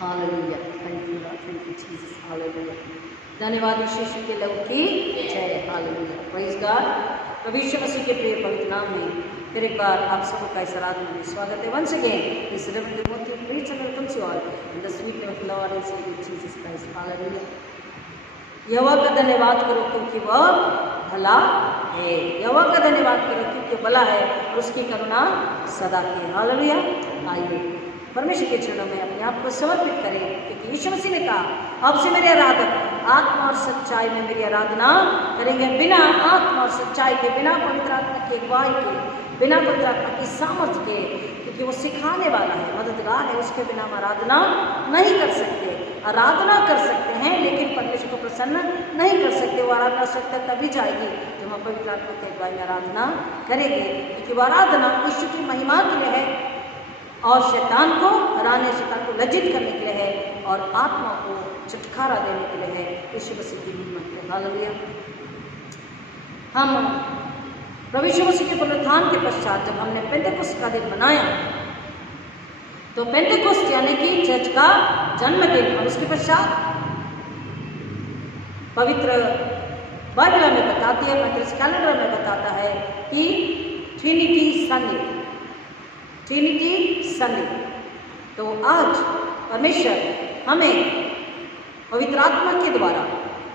Hallelujah, thank you Lord, thank you Jesus, hallelujah. धन्यवाद यीशु के लहू की जय, हालेलुया, प्रेज गॉड। प्रभु यीशु मसीह के प्रिय पवित्र नाम में फिर एक बार आप सबका इस आराधना में स्वागत है। वंस अगेन इस reverend Moti preach and welcomes you all in the sweet name of lord and saviour Jesus Christ, hallelujah. यहोवा का धन्यवाद करो क्योंकि वह भला है, यहोवा का धन्यवाद करो क्योंकि भला है और उसकी करुणा सदा की है, हालेलुया। आइए परमेश्वर के चरणों में अपने आप को समर्पित करें, क्योंकि यीशु मसीह ने कहा आपसे मेरे आराधक आत्मा और सच्चाई में मेरी आराधना करेंगे। बिना आत्मा और सच्चाई के, बिना पवित्र आत्मा की अगुवाई के, बिना पवित्र आत्मा की सामर्थ्य के, क्योंकि वो सिखाने वाला है, मददगार है, उसके बिना हम आराधना नहीं कर सकते। आराधना कर सकते हैं लेकिन परमेश्वर को प्रसन्न नहीं कर सकते। वो आराधना सकता तभी जाएगी जब हम पवित्र आत्मा की अगुवाई में आराधना करेंगे, क्योंकि वो आराधना यीशु की महिमा के लिए है और शैतान को हराने, शैतान को लज्जित करने के लिए है और आत्मा को छुटकारा देने के लिए है, यीशु मसीह की हिम्मत है, हालेलुया। हम प्रभु यीशु मसीह के पुनरुत्थान के पश्चात जब हमने पेंटेकोस्त का दिन मनाया, तो पेंटेकोस्त यानी कि चर्च का जन्मदिन, और उसके पश्चात पवित्र बाइबल में बताती है, पवित्र कैलेंडर में बताता है कि ट्रिनिटी संडे, ट्रिनिटी संडे। तो आज परमेश्वर हमें पवित्र आत्मा के द्वारा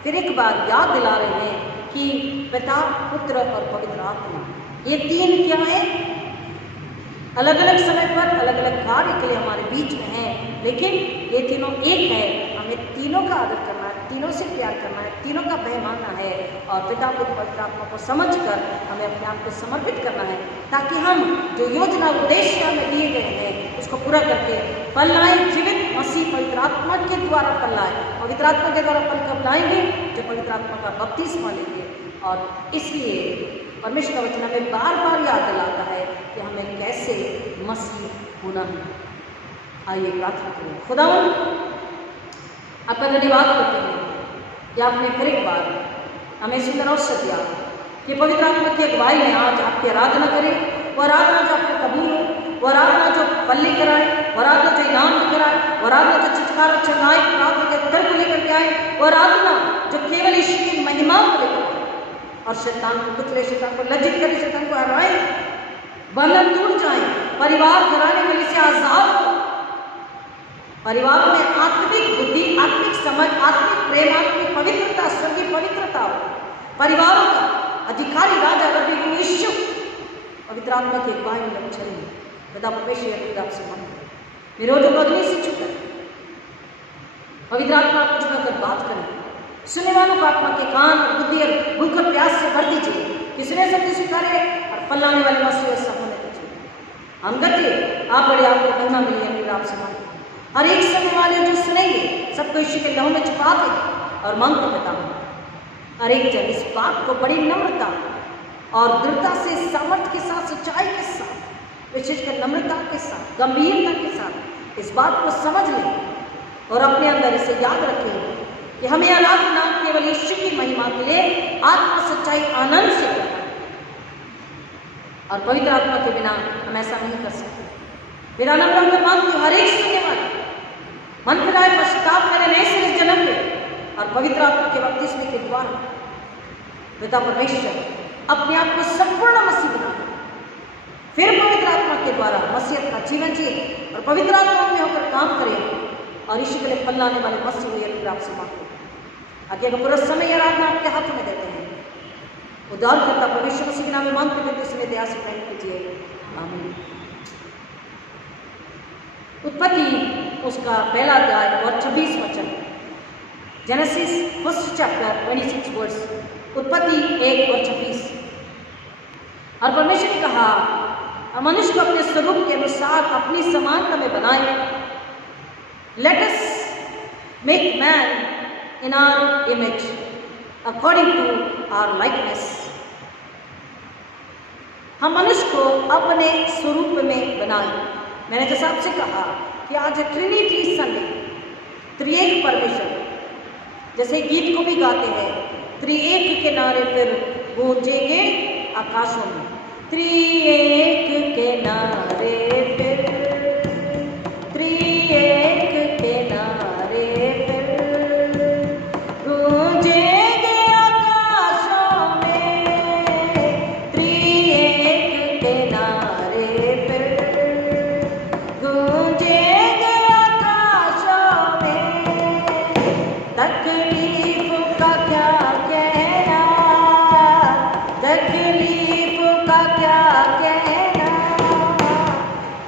फिर एक बार याद दिला रहे हैं कि पिता, पुत्र और पवित्र आत्मा, ये तीन क्या है, अलग अलग समय पर अलग अलग कार्य के लिए हमारे बीच में हैं, लेकिन ये तीनों एक है। हमें तीनों का आदर करना है, तीनों से प्यार करना है, तीनों का भय मानना है और पिता, पुत्र, पवित्र आत्मा को समझकर हमें अपने आप को समर्पित करना है, ताकि हम जो योजना उद्देश्य हमें दिए गए हैं उसको पूरा करके फल लाएं। जीवित मसीह पवित्र आत्मा के द्वारा फल लाए, पवित्र आत्मा के द्वारा फल कब लाएंगे, जो पवित्र आत्मा का बपतिस्मा लेंगे। और इसलिए परमेश्वर का वचन हमें बार बार याद दिलाता है कि हमें कैसे मसीह होना है। आइए प्रार्थना करें। खुदावन, आपका धन्यवाद करते हैं कि आपने फिर एक बार हमें सुंदर अवसर दिया कि पवित्र आत्मा की अगुवाई में आज आपकी आराधना करें। वो आराधना जो आपको कबूल हो, वो आराधना जो फल लेकर आए, वो आराधना जो इनाम लेकर आए, वो आराधना जो छुटकारा, चंगाई, प्राप्ति के उत्तर को लेकर के आए, वो आराधना जो केवल यीशु की महिमा को लेकर और शैतान को कुचले, शैतान को लज्जित करे, शैतान को हराए, बंधन टूट जाए, परिवार घराने में से आजाद हो, परिवार में आत्मिक बुद्धि, आत्मिक समझ, आत्मिक प्रेम, आत्मिक पवित्रता, स्वर्गीय पवित्रता हो, परिवारों का अधिकारी राजा रवि यीशु पवित्र आत्मा की अगुवाई में लोग चलेंगे। पिता परमेश्वर आपसे मांगते विरोधों को अग्नि से छूकर पवित्र आत्मा आपको छुपाकर बात करें, सुनने वालों को आत्मा के कान और बुद्धि और भूख और प्यास से भर दीजिए, किसने सबसे स्वीकारे और फल लाने वाले मसीह वैसा होने दीजिए। हम गति आप बड़े, आपको महिमा मिली है, आपसे मांगते हर एक सुनने वाले जो सुनेंगे सबको यीशु के लहू में छुपा दे और मांगते पिता, हर एक जन इस बात को बड़ी नम्रता और दृढ़ता से, सामर्थ्य के साथ, सच्चाई के साथ, विशेषकर नम्रता के साथ, गंभीरता के साथ इस बात को समझ लें और अपने अंदर इसे याद रखें कि हमें आराधना केवल यीशु की महिमा के लिए आत्मा, सच्चाई, आनंद से करना है और पवित्र आत्मा के बिना हम ऐसा नहीं कर सकते। मेरा नम्र मैं मांगती हूँ हर एक सुनने वाले मन फिराए, पश्चाताप करे, नए से इस जन्म में और पवित्र आत्मा के बपतिस्मे के द्वारा पिता परमेश्वर अपने आप को संपूर्ण मसीह बना फिर पवित्र आत्मा के द्वारा मसीहत का जीवन जिए और पवित्र आत्मा में होकर काम करें और यीशु के लिए फल लाने वाले मसीह हुए आपसे मांगते हैं। आगे का पूरा समय आराधना आपके हाथों में देते हैं। उद्धार करता परमेश्वर मसीह के नाम में मांगते हुए उसमें दया से ग्रहण कीजिए, आमीन। उत्पत्ति उसका पहला अध्याय और 26 वचन, जेनेसिस फर्स्ट चैप्टर 26 वर्स, उत्पत्ति 1 और 26। और परमेश्वर ने कहा मनुष्य को अपने स्वरूप के अनुसार अपनी समानता में बनाए, let us make man in our image according to our likeness. हम मनुष्य को अपने स्वरूप में बनाए। मैंने जैसा आपसे कहा कि आज ट्रिनिटी संडे, त्रिएक परमेश्वर, जैसे गीत को भी गाते हैं, त्रिएक के नारे फिर गूंजेंगे आकाशों में, त्रिएक के नारे फिर, त्रिएक के नारे तकलीफ का क्या कहना,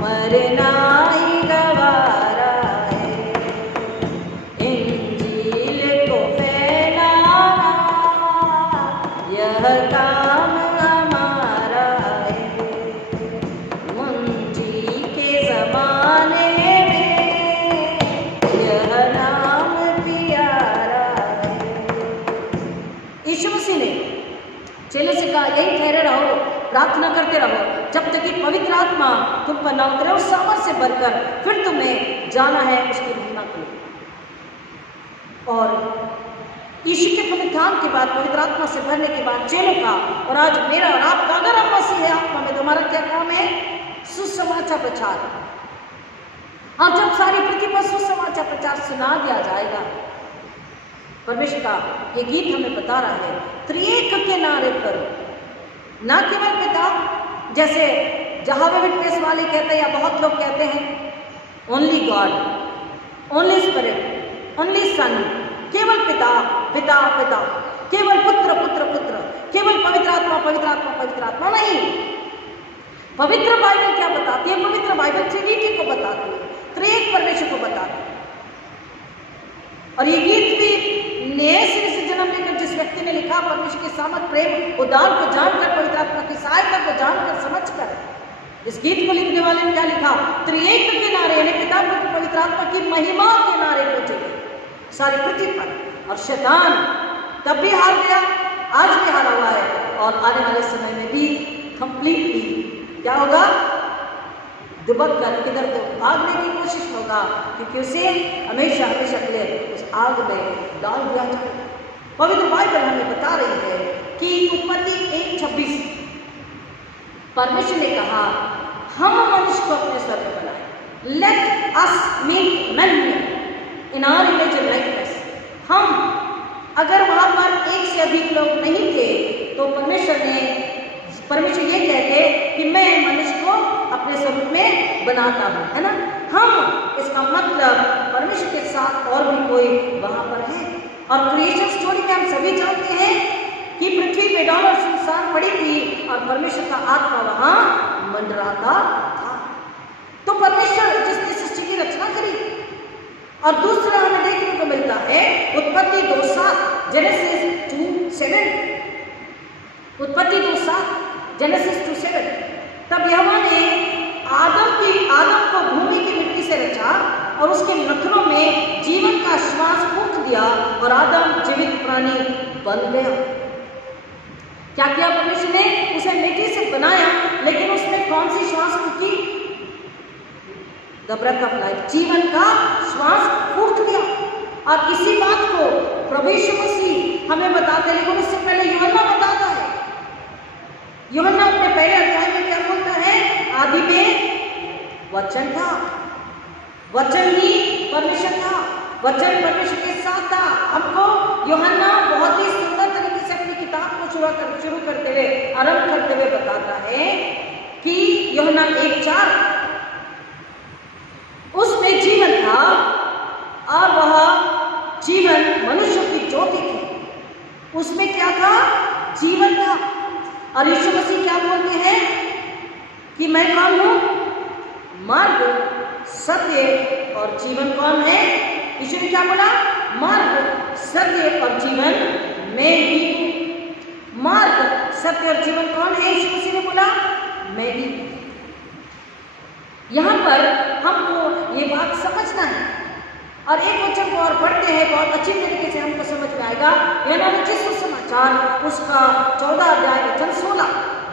मरना ही गवारा है, इंजील को फैलाना यह काम हमारा है। मुंजी के ज़माने में यह नाम प्यारा है। यीशु मसीह ने चेलों से कहा, यही ठहरे रहो, प्रार्थना करते रहो जब तक कि पवित्र आत्मा तुम पर ना उतरे और सामर्थ से भरकर फिर तुम्हें जाना है उसकी महिमा के लिए। और यीशु के पुनरुत्थान के बाद, पवित्र आत्मा से भरने के बाद चेलों का और आज मेरा और आपका, अगर हम मसीह है आत्मा में, तो हमारा क्या काम है? सुसमाचार प्रचार। हाँ, जब सारी पृथ्वी पर सुसमाचार प्रचार सुना दिया जाएगा, परमेश्वर का ये गीत हमें बता रहा है, त्रिएक के नारे पर ना केवल पिता, जैसे जहावे विटनेस वाले कहते हैं या बहुत लोग कहते हैं, only God, only spirit, only son, केवल पिता पिता पिता, केवल पुत्र पुत्र पुत्र, केवल पवित्र आत्मा पवित्र आत्मा पवित्र आत्मा। नहीं, पवित्र बाइबल क्या बताती है? पवित्र बाइबल ट्रिनिटी को बताती है, त्रिएक परमेश्वर को बताती है। और ये गीत भी नए सिरे से जन्म लेकर जिस व्यक्ति ने लिखा, परमेश्वर के सामर्थ, प्रेम, उद्धार को जानकर, पवित्र आत्मा की सहायता को जानकर, समझकर, इस गीत को लिखने वाले ने क्या लिखा? त्रिएक के नारे, यानी पिता पुत्र पवित्र आत्मा की महिमा के नारे पहुंचे सारी पृथ्वी पर। और शैतान तब भी हार गया, आज भी हारा हुआ है, और आने वाले समय में भी कंप्लीटली क्या होगा? दुबक कर किधर तो भागने की कोशिश होगा, क्योंकि उसे हमेशा हमेशा के लिए उस आग में डाल दिया जाएगा। पवित्र बाइबल हमें बता रही है कि उत्पत्ति 1:26 परमेश्वर ने कहा, हम मनुष्य को अपने स्वर में बनाए, let us make man in our image and likeness. हम अगर वहां पर एक से अधिक लोग नहीं थे तो परमेश्वर ये कहते कि मैं मनुष्य को अपने स्वरूप में बनाता हूं, है ना। हम, इसका मतलब परमेश्वर के साथ और भी कोई वहां पर है। और क्रिएशन स्टोरी में हम सभी जानते हैं कि पृथ्वी पे डॉलर सुनसान पड़ी थी और परमेश्वर का आत्मा वहां मंडराता था। तो परमेश्वर जिसने सृष्टि की रचना करी। और दूसरा हमें देखने को मिलता है उत्पत्ति 2:7, जेनेसिस 2:7, उत्पत्ति 2:7, जेनेसिस 2:7। तब यहोवा ने आदम को भूमि की मिट्टी से रचा और उसके नथनों में जीवन का श्वास फूंक दिया और आदम जीवित प्राणी बन गया। क्या किया परमेश्वर ने? उसे मिट्टी से बनाया, लेकिन उसमें कौन सी श्वास फूंकी? द ब्रेथ ऑफ लाइफ, जीवन का श्वास फूंक दिया। और इसी बात को प्रभु यीशु मसीह हमें बताते हैं, लेकिन उससे पहले यूहन्ना बताता है। यूहन्ना अपने पहले अध्याय में क्या बोलता है? आदि में वचन था, वचन ही परमेश्वर था, वचन परमेश्वर के साथ था। हमको यूहन्ना बहुत ही सुंदर तरीके से अपनी किताब को शुरू करते हुए, आरंभ करते हुए बताता है कि यूहन्ना 1:4, उसमें जीवन था और वह जीवन मनुष्य की ज्योति थी। उसमें क्या था? जीवन था। और यीशु मसीह क्या बोलते हैं कि मैं कौन हूं? मार्ग, सत्य और जीवन। कौन है? यीशु ने क्या बोला? मार्ग, सत्य और जीवन मैं ही हूं। मार्ग, सत्य और जीवन कौन है? यीशु मसीह ने बोला मैं ही। यहां पर हमको ये बात समझना है। और एक वचन को और पढ़ते हैं, बहुत अच्छी तरीके से हमको समझ में आएगा। यूहन्ना रचित सुसमाचार उसका 14 अध्याय वचन 16,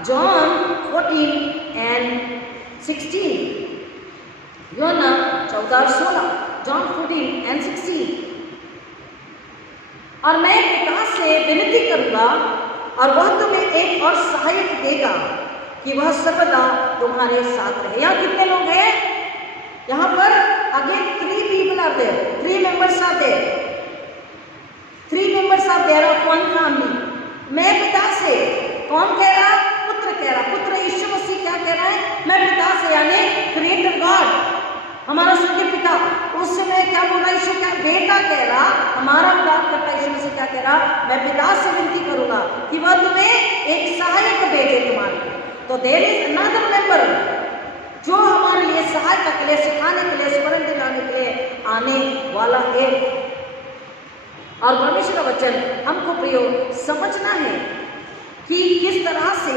जॉन 14:16, यूहन्ना 14:16, जॉन 14:16। और मैं पिता से विनती करूंगा और वह तुम्हें एक और सहायक देगा कि वह सर्वदा तुम्हारे साथ रहे। यहाँ कितने लोग हैं? यहाँ पर आगे 3 people are there, 3 members are there, 3 members are there of one family। मैं पिता से, कौन कह रहा? पुत्र कह रहा। पुत्र यीशु मसीह क्या कह रहा है? मैं पिता से, यानी क्रिएटर गॉड, हमारा स्वर्गीय पिता, उस समय क्या बोल रहा यीशु, क्या बेटा कह रहा, हमारा उद्धारकर्ता यीशु मसीह क्या कह रहा, मैं पिता से विनती करूंगा कि वह तुम्हें एक सहायक भेजे तुम्हारे लिए। तो देयर इज अनदर मेंबर जो हमारे लिए सहायता के लिए, सिखाने के लिए, स्मरण दिलाने के लिए आने वाला है। और परमेश्वर का वचन हमको प्रियो समझना है कि किस तरह से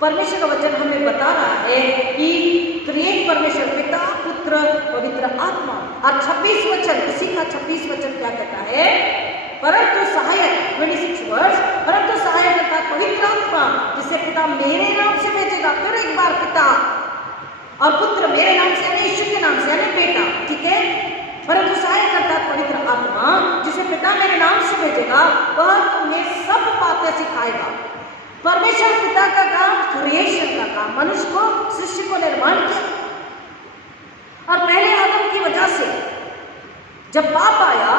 परमेश्वर का वचन हमें बता रहा है कि त्रिएक परमेश्वर पिता, पुत्र, पवित्र आत्मा। और 26 वचन, उसी का 26 वचन क्या कहता है, परंतु सहायक 26 वर्ष, परंतु सहायक अर्थात पवित्र आत्मा जिसे पिता मेरे नाम से भेजेगा। फिर एक बार पिता और पुत्र मेरे नाम से यानी यीशु के नाम से यानी बेटा, ठीक है। परंतु सहायक अर्थात पवित्र आत्मा जिसे पिता मेरे नाम से भेजेगा, वह तुम्हें सब बातें सिखाएगा। परमेश्वर पिता का काम, क्रिएशन का काम, मनुष्य को, सृष्टि को निर्माण किया। और पहले आदम की वजह से जब पाप आया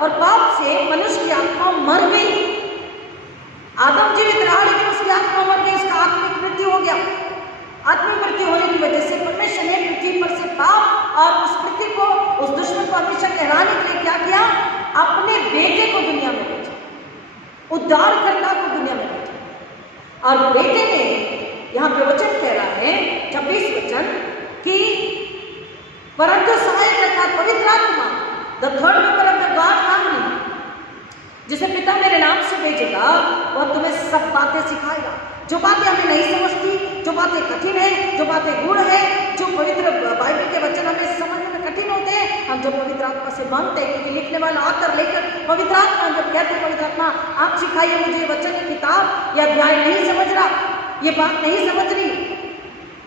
और पाप से मनुष्य की आत्मा मर गई। आदम जीवित रहा लेकिन उसकी आत्मा मर गई, उसका आत्मिक मृत्यु हो गया। आत्मिक मृत्यु होने की वजह से परमेश्वर ने पृथ्वी पर से पाप और उस पृथ्वी को, उस दुश्मन को हमेशा हराने के लिए क्या किया, अपने बेटे को दुनिया में भेजा, उद्धारकर्ता को दुनिया में भेजा। और बेटे ने, यहाँ पे वचन कह रहा है 26 वचन कि परंतु सहायक अर्थात पवित्र आत्मा, the third member of the God family, जिसे पिता मेरे नाम से भेजेगा, वह तुम्हें सब बातें सिखाएगा। जो बातें हमें नहीं समझती, जो बातें कठिन है, जो बातें गूढ़ है, जो पवित्र बाइबल के वचन हमें समझने में कठिन होते हैं, हम जो पवित्र आत्मा से मांगते हैं, क्योंकि लिखने वाला आतर लेकर पवित्र आत्मा जब कहते हैं पवित्र आत्मा आप सिखाइए मुझे वचन की किताब, या अध्याय नहीं समझ रहा, ये बात नहीं समझ रही,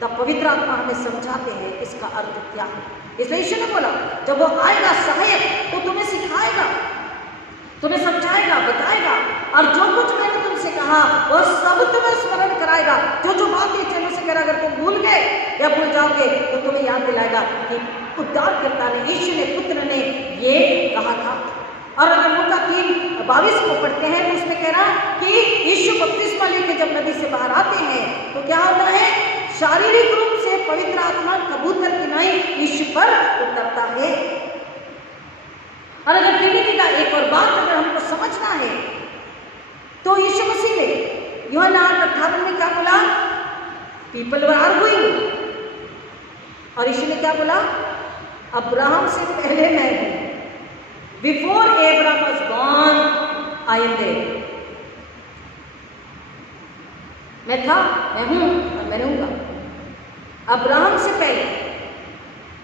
तब पवित्र आत्मा हमें समझाते हैं इसका अर्थ क्या है। इसलिए यीशु ने बोला जब वो आएगा सहायक तो तुम्हें सिखाएगा, तुम्हें समझाएगा, बताएगा, और जो कुछ मैंने तुमसे कहा वह सब तुम्हें स्मरण कराएगा। जो जो बात ये चैनल से कह रहा, अगर तुम भूल गए या भूल जाओगे तो तुम्हें याद दिलाएगा कि उद्धारकर्ता ने, यीशु ने, पुत्र ने ये कहा था। और अगर लूका 3:22 को पढ़ते हैं तो उसमें कह रहा कि यीशु बपतिस्मा लेके जब नदी से बाहर आते हैं तो क्या होता है, शारीरिक रूप से पवित्र आत्मा कबूतर की नाई यीशु पर उतरता है। और अगर ट्रिनिटी का एक और बात अगर हमको समझना है तो यीशु मसीह ने यूहन्ना 8:58 में क्या बोला, पीपल वर आर्गुइंग, और यीशु ने क्या बोला, अब्राहम से पहले मैं हूं, before Abraham was born I am there. मैं था, मैं हूं और मैं रहूंगा। अब्राहम से पहले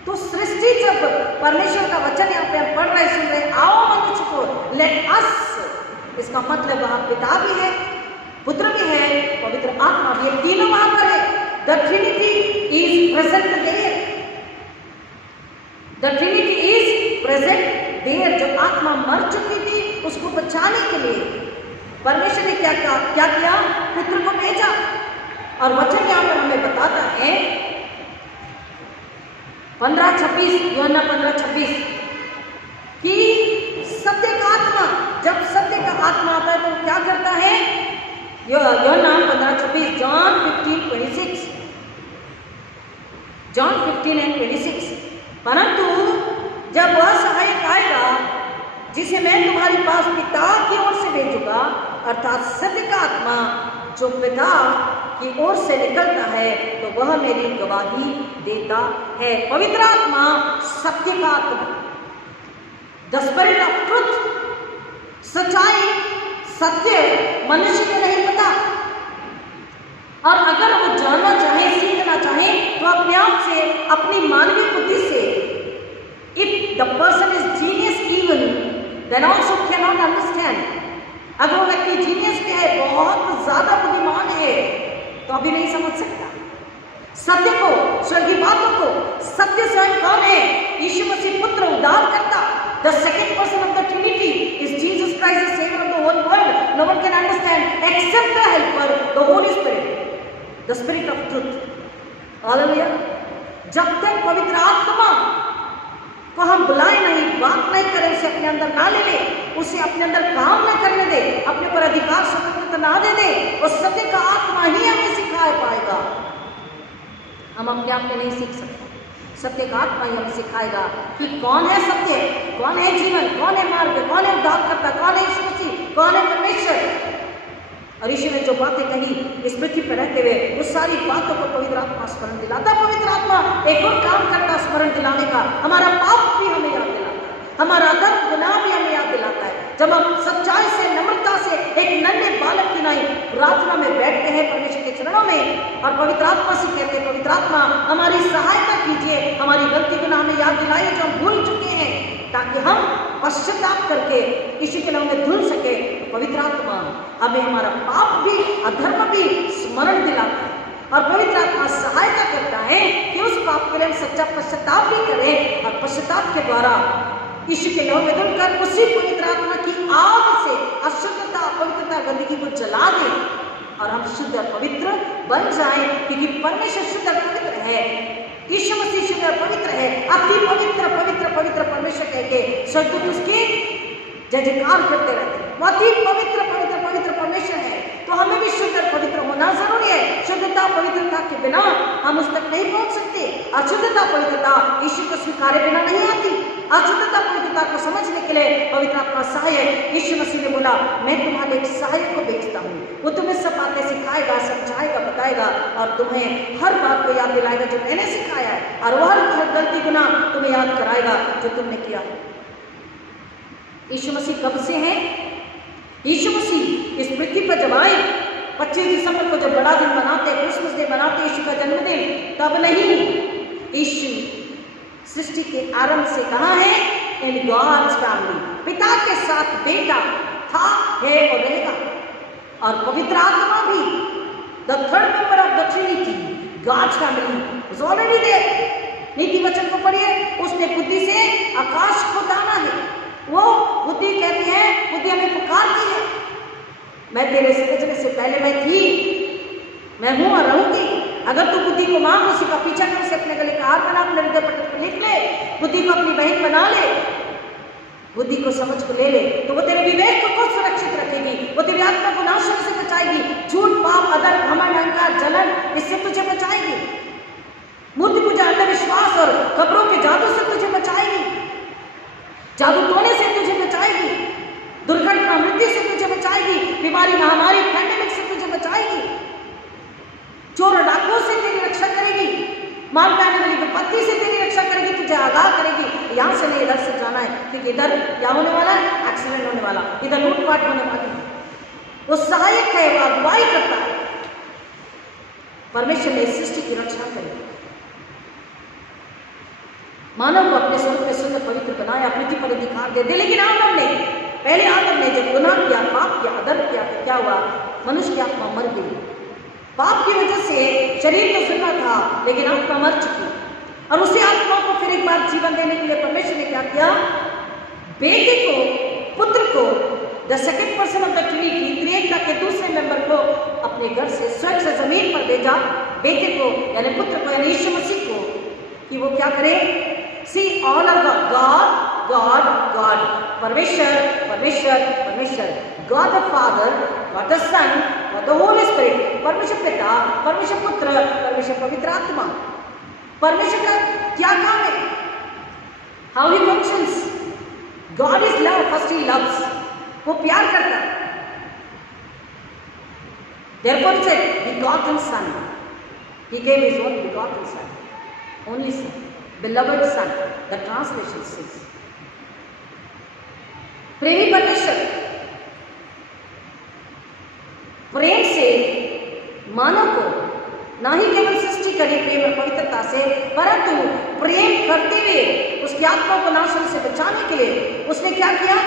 तो सृष्टि, जब परमेश्वर का वचन यहाँ पे हम पढ़ रहे, सुन रहे, आओ मनुष्य को, लेट अस, इसका मतलब वहां पिता भी है, पुत्र भी है, पवित्र आत्मा भी है, तीनों वहां पर है। The trinity is present there, the trinity is present there. जब आत्मा मर चुकी थी उसको बचाने के लिए परमेश्वर ने क्या किया, पुत्र को भेजा। और वचन यहाँ पर हमें बताता है 15:26, यूहन्ना 15:26 कि सत्य का आत्मा, जब सत्य का आत्मा आता है तो क्या करता है, यूहन्ना 15:26, जॉन 15:26, जॉन 15:26, परंतु जब वह सहायक आएगा जिसे मैं तुम्हारे पास पिता की ओर से भेजूंगा, अर्थात सत्य का आत्मा जो पिता की ओर से निकलता है, तो वह मेरी गवाही देता है। पवित्र आत्मा सत्य का आत्मा, द स्पिरिट ऑफ ट्रुथ, सच्चाई, सत्य मनुष्य को नहीं पता, और अगर वो जानना चाहे, सीखना चाहे तो अपने आप से, अपनी मानवीय बुद्धि से, if the person is genius even then also can not understand. अगर वो व्यक्ति जीनियस भी है, बहुत ज्यादा बुद्धिमान है, तो अभी नहीं समझ सकता सत्य को, स्वर्गीय बातों को। सत्य स्वयं कौन है, यीशु मसीह पुत्र, उद्धारकर्ता, the second person of the trinity is Jesus Christ, the saviour of the whole world. No one can understand except the helper, the Holi spirit, the spirit of truth. Hallelujah. जब तक पवित्र आत्मा को हम बुलाए नहीं, बात नहीं करें, उसे अपने अंदर ना ले ले, उसे अपने अंदर काम न करने दे, अपने पर अधिकार स्वतंत्रता ना दे दे, और सत्य का आत्मा ही हमें सिखा पाएगा। हम अपने आप में नहीं सीख सकते। सत्य का आत्मा ही हमें सिखाएगा कि कौन है सत्य, कौन है जीवन, कौन है मार्ग, कौन है उद्धारकर्ता, कौन है यीशु मसीह, कौन है परमेश्वर। और यीशु ने जो बातें कही इस पृथ्वी पर रहते हुए, उस सारी बातों को पवित्र आत्मा स्मरण दिलाता। पवित्र आत्मा एक और काम करता स्मरण दिलाने का, हमारा पाप भी हमें याद दिलाता है, हमारा अधर्म गुनाह भी हमें याद दिलाता है। जब हम सच्चाई से, नम्रता से एक नन्हे बालक की नाई प्रार्थना में बैठते हैं परमेश्वर के चरणों में और पवित्र आत्मा से कहते हैं, पवित्र आत्मा हमारी सहायता कीजिए, हमारी गलती गुनाह हमें याद दिलाइए जो हम भूल चुके हैं, ताकि हम पश्चाताप करके इसी के नाम में धुल सके। पवित्र आत्मा हमें हमारा पाप भी, अधर्म भी स्मरण दिलाता है और पवित्र आत्मा सहायता करता है कि उस पाप के लिए हम सच्चा पश्चाताप भी करें और पश्चाताप के द्वारा यीशु के नाम में धुलकर उसी पवित्र आत्मा की आग से अशुद्धता, अपवित्रता, गंदगी को जला दें और हम शुद्ध और पवित्र बन जाएं, क्योंकि परमेश्वर शुद्ध और पवित्र है, यीशु मसीह शुद्ध और पवित्र है। अति पवित्र पवित्र पवित्र परमेश्वर कह के स्वर्गदूत उसके जय जयकार करते रहते हैं। वो अति पवित्र पवित्र पवित्र परमेश्वर है, तो हमें भी शुद्ध और पवित्र होना जरूरी है। शुद्धता पवित्रता के बिना हम उस तक नहीं पहुंच सकते। अशुद्धता पवित्रता यीशु को स्वीकारे बिना नहीं आती। अशुद्धता पवित्रता को समझने के लिए पवित्र आत्मा सहायक, यीशु मसीह ने बोला मैं तुम्हारे एक सहायक को भेजता हूँ, वो तुम्हें सब बातें सिखाएगा, समझाएगा, बताएगा और तुम्हें हर बात को याद दिलाएगा जो मैंने सिखाया है, और वह हर गलती गुनाह तुम्हें याद कराएगा जो तुमने किया है। यीशु मसीह कब से हैं? यीशु मसीह इस पृथ्वी पर जब आए 25 दिसंबर को जब बड़ा दिन मनाते, क्रिसमस डे मनाते, यीशु का जन्मदिन, तब नहीं। यीशु सृष्टि के आरंभ से कहाँ है? इन गॉड्स फैमिली, पिता के साथ बेटा था, है और रहेगा। और पवित्र आत्मा भी the third member of the trinity, God's family is already there. नीति वचन को पढ़िए, उसने बुद्धि से आकाश को ताना है। वो बुद्धि कहती है, बुद्धि हमें पुकारती है, मैं तेरे सृजन से पहले मैं थी, मैं हूं और रहूंगी। अगर तू बुद्धि को मांग, उसी का पीछा कर, उसे अपने गले का हार बना, अपने हृदय पटल पर लिख ले, बुद्धि को अपनी बहन बना ले, बुद्धि को समझ को ले ले, तो वो तेरे विवेक को खुद सुरक्षित रखेगी, वो तेरी आत्मा को नाश होने से बचाएगी, झूठ, पाप, अधर्म, घमंड, अहंकार, जलन, इससे तुझे बचाएगी, मूर्ति पूजा, अंधविश्वास और कब्रों के जादू से तुझे बचाएगी, जादू टोने से तुझे बचाएगी, दुर्घटना, मृत्यु से तुझे बचाएगी, बीमारी, महामारी, पैंडेमिक से तुझे बचाएगी, चोर डाकुओं से तेरी रक्षा करेगी, मार पाने वाली विपत्ति से तेरी रक्षा करेगी, तुझे आगाह करेगी। यहाँ से नहीं, इधर से जाना है, क्योंकि इधर क्या होने वाला है? एक्सीडेंट होने वाला, इधर लूटपाट होने वाली है। वो सहायक है, वो अगुवाई करता है। परमेश्वर ने सृष्टि की रक्षा करी, मानव को अपने स्वरूप में सुंदर पवित्र बनाया, पृथ्वी पर अधिकार दे दे। लेकिन आदम ने, पहले आदम ने जब गुनाह किया, पाप किया, अधर्म किया, तो क्या हुआ? मनुष्य की आत्मा मर गई। पाप की वजह से शरीर तो जिंदा था, लेकिन आत्मा मर चुकी। और उसी आत्मा को फिर एक बार जीवन देने के लिए परमेश्वर ने क्या किया? बेटे को, पुत्र को, the second person of the Trinity, त्रिएकता के दूसरे मेंबर को अपने घर से, स्वर्ग से जमीन पर भेजा। बेटे को यानी पुत्र को, यानी यीशु मसीह को, कि वो क्या करे? See all of God, God, God, परमेश्वर, परमेश्वर, परमेश्वर, God the Father, God the Son, God the Holy Spirit, परमेश्वर पिता, परमेश्वर पुत्र, परमेश्वर पवित्र आत्मा। परमेश्वर का क्या काम है? How he functions? God is love, first he loves, वो प्यार करता है। Therefore he said, begotten Son, he gave his own begotten Son, only Son, beloved Son, the translation says. प्रेमी परमेश्वर प्रेम से मानव को ना ही केवल सृष्टि करी प्रेम और पवित्रता से, परंतु प्रेम करते हुए उसकी आत्मा को नाश होने से बचाने के लिए उसने क्या किया?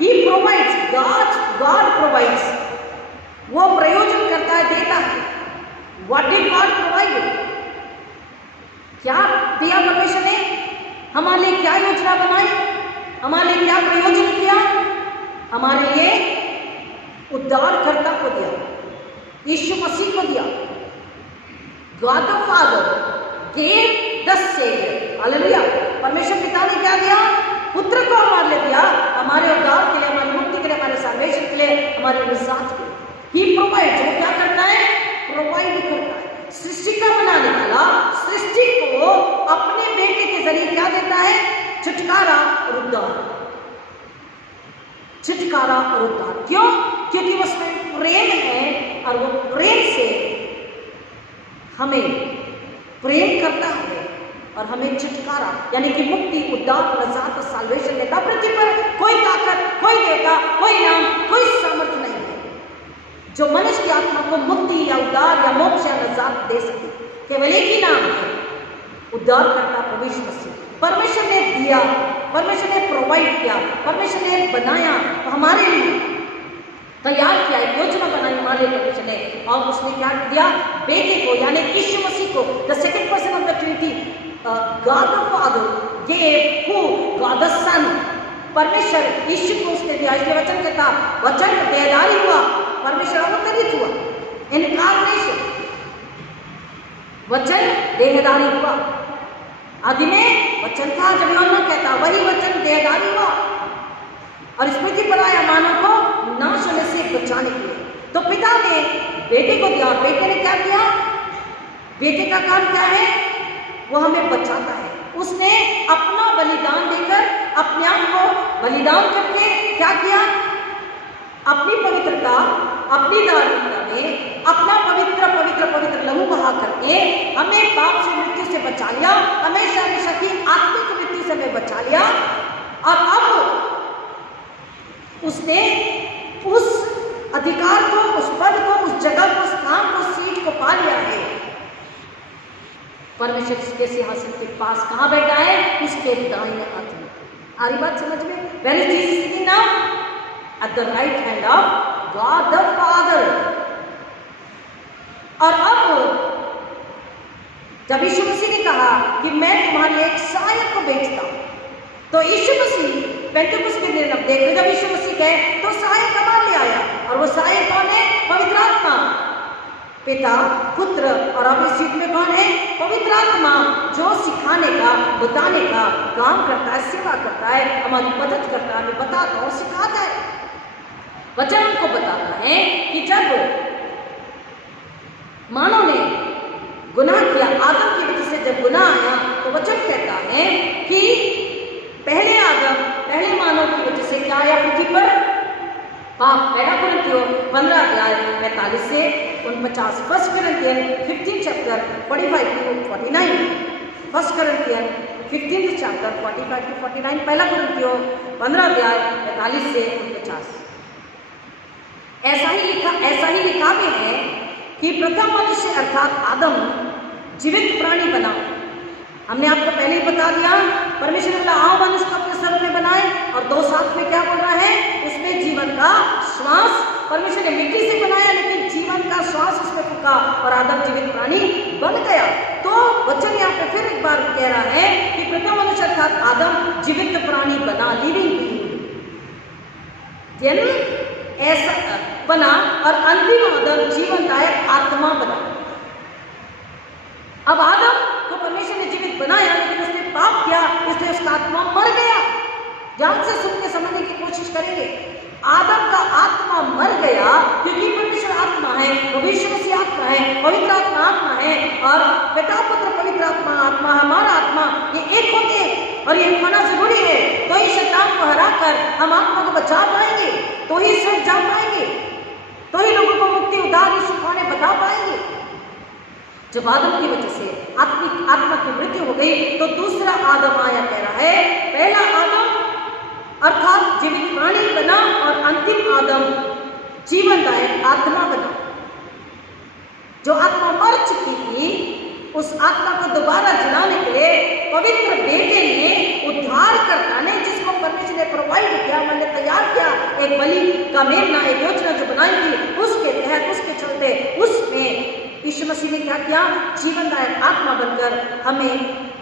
He provides, God provides, वो प्रयोजन करता है, देता है। What did God provide? क्या दिया परमेश्वर ने? हमारे लिए क्या योजना बनाई? हमारे लिए क्या प्रयोजन किया? हमारे लिए उद्धारकर्ता को दिया, यीशु मसीह को दिया। God the Father gave the Savior, hallelujah. परमेश्वर पिता ने क्या दिया? पुत्र को हमारे लिए दिया, हमारे उद्धार के लिए, हमारी मुक्ति के लिए, हमारे साल्वेशन के लिए, हमारे निजात के लिए। He provides, वो क्या करता है? प्रोवाइड करता है। सृष्टि का बनाने वाला सृष्टि को अपने है? छुटकारा और उद्धार। छुटकारा और उद्धार। क्यों? क्योंकि उसमें प्रेम है और वो प्रेम से हमें प्रेम करता है और हमें छुटकारा यानी कि मुक्ति, उद्धार, नजात और साल्वेशन देता। पृथ्वी पर कोई ताकत, कोई देवता, कोई नाम, कोई सामर्थ्य नहीं है जो मनुष्य की आत्मा को मुक्ति या उद्धार या मोक्ष या नजात दे सके। केवल एक ही नाम है, उद्धार करना, प्रभु यीशु मसीह। परमेश्वर ने दिया, परमेश्वर ने प्रोवाइड किया, परमेश्वर ने बनाया हमारे लिए, तैयार किया, एक योजना बनाई हमारे लिए परमेश्वर ने। और उसने क्या किया? बेटे को यानी यीशु मसीह को, the second person of the Trinity, God the Father gave who God the Son. परमेश्वर यीशु को उसने दिया। इसलिए वचन कहता, वचन देहधारी हुआ, परमेश्वर अवतरित हुआ, इनकार्नेशन, वचन देहधारी हुआ। आदि में वचन था, जब यूहन्ना कहता वही वचन देहधारी हुआ और इस पृथ्वी पर आया मानव को नाश होने से बचाने के लिए। तो पिता ने बेटे को दिया, बेटे ने क्या किया? बेटे का काम क्या है? वो हमें बचाता है। उसने अपना बलिदान देकर, अपने आप को बलिदान करके क्या किया? अपनी पवित्रता, अपनी धार्मिकता में अपना पवित्र पवित्र पवित्र लहू बहा करके हमें पाप से, मृत्यु से बचा लिया, हमेशा हमेशा की आत्मिक मृत्यु से हमें बचा लिया। और अब उसने उस अधिकार को, उस पद को, उस जगह को, स्थान को, सीट को पा लिया है। परमेश्वर के सिंहासन के पास कहाँ बैठा है? उसके दाहिने हाथ में। आ रही बात समझ में? Where is Jesus sitting now? At the right hand of God the Father. और अब जब यीशु मसीह ने कहा कि मैं तुम्हारे लिए एक सहायक को भेजता हूं, तो यीशु मसीह पेंटेकोस्त के दिन अब देख रहे, जब यीशु मसीह गए तो सहायक कमान ले आया। और वो सहायक कौन है? पवित्र आत्मा। पिता, पुत्र और अब इस युग में कौन है? पवित्र आत्मा, जो सिखाने का, बताने का काम करता है, सेवा करता है, हमारी मदद करता है, हमें बताता और सिखाता है। वचन हमको बताता है कि जब मानव ने गुनाह किया, आदम की वजह से जब गुनाह आया, तो वचन कहता है कि पहले आदम, पहले मानव की वजह से क्या आया पृथ्वी पर? पाप। पहला कुरिन्थियों 15 अध्याय 45 से 49, 1 Corinthians 15 chapter 45 to 49, 1 Corinthians 15 chapter 45 to 49, पहला कुरिन्थियों 15 अध्याय 45 से 49। ऐसा ही लिखा भी है कि प्रथम मनुष्य अर्थात आदम जीवित प्राणी बना। हमने आपको पहले ही बता दिया, परमेश्वर ने बोला आओ मनुष्य को अपने स्वरूप में बनाए, और 2:7 में क्या बोल रहा है? उसमें जीवन का श्वास, परमेश्वर ने मिट्टी से बनाया लेकिन जीवन का श्वास उसमें फूका और आदम जीवित प्राणी बन गया। तो वचन यहाँ पे फिर एक बार कह रहा है कि प्रथम मनुष्य अर्थात आदम जीवित प्राणी बना, लिविंग बीइंग ऐसा बना, और अंतिम आदम जीवनदायक आत्मा बना। अब आदम को परमेश्वर ने जीवित बनाया लेकिन उसने पाप किया, इसलिए उसका आत्मा मर गया। ध्यान से सुनने समझने की कोशिश करेंगे। आदम का आत्मा मर गया क्योंकि परमेश्वर आत्मा है, भविष्य मसीह आत्मा है, पवित्र आत्मा है, और पिता पुत्र पवित्र आत्मा हमारा आत्मा, ये एक होते हैं और ये होना जरूरी है। तो ही शैतान को हराकर हम आत्मा को बचा पाएंगे, तो ही स्वर्ग जा पाएंगे, तो ही लोगों को मुक्ति, उद्धार, यीशु कौन बता पाएंगे। जब आदम की वजह से आत्मा की मृत्यु हो गई तो दूसरा आदम आया। कह रहा है पहला आदम अर्थात जीवित प्राणी बना और अंतिम आदम जीवनदायक आत्मा बना। जो आत्मा मर चुकी थी उस आत्मा को दोबारा जलाने के लिए पवित्र बेटे ने, उद्धारकर्ता ने, जिसको परमेश्वर ने प्रोवाइड किया, मैंने तैयार किया, एक बलि का मेमना, एक योजना जो बनाई थी, उसके तहत, उसके चलते उसमें यीशु मसीह ने क्या किया? जीवनदायक आत्मा बनकर हमें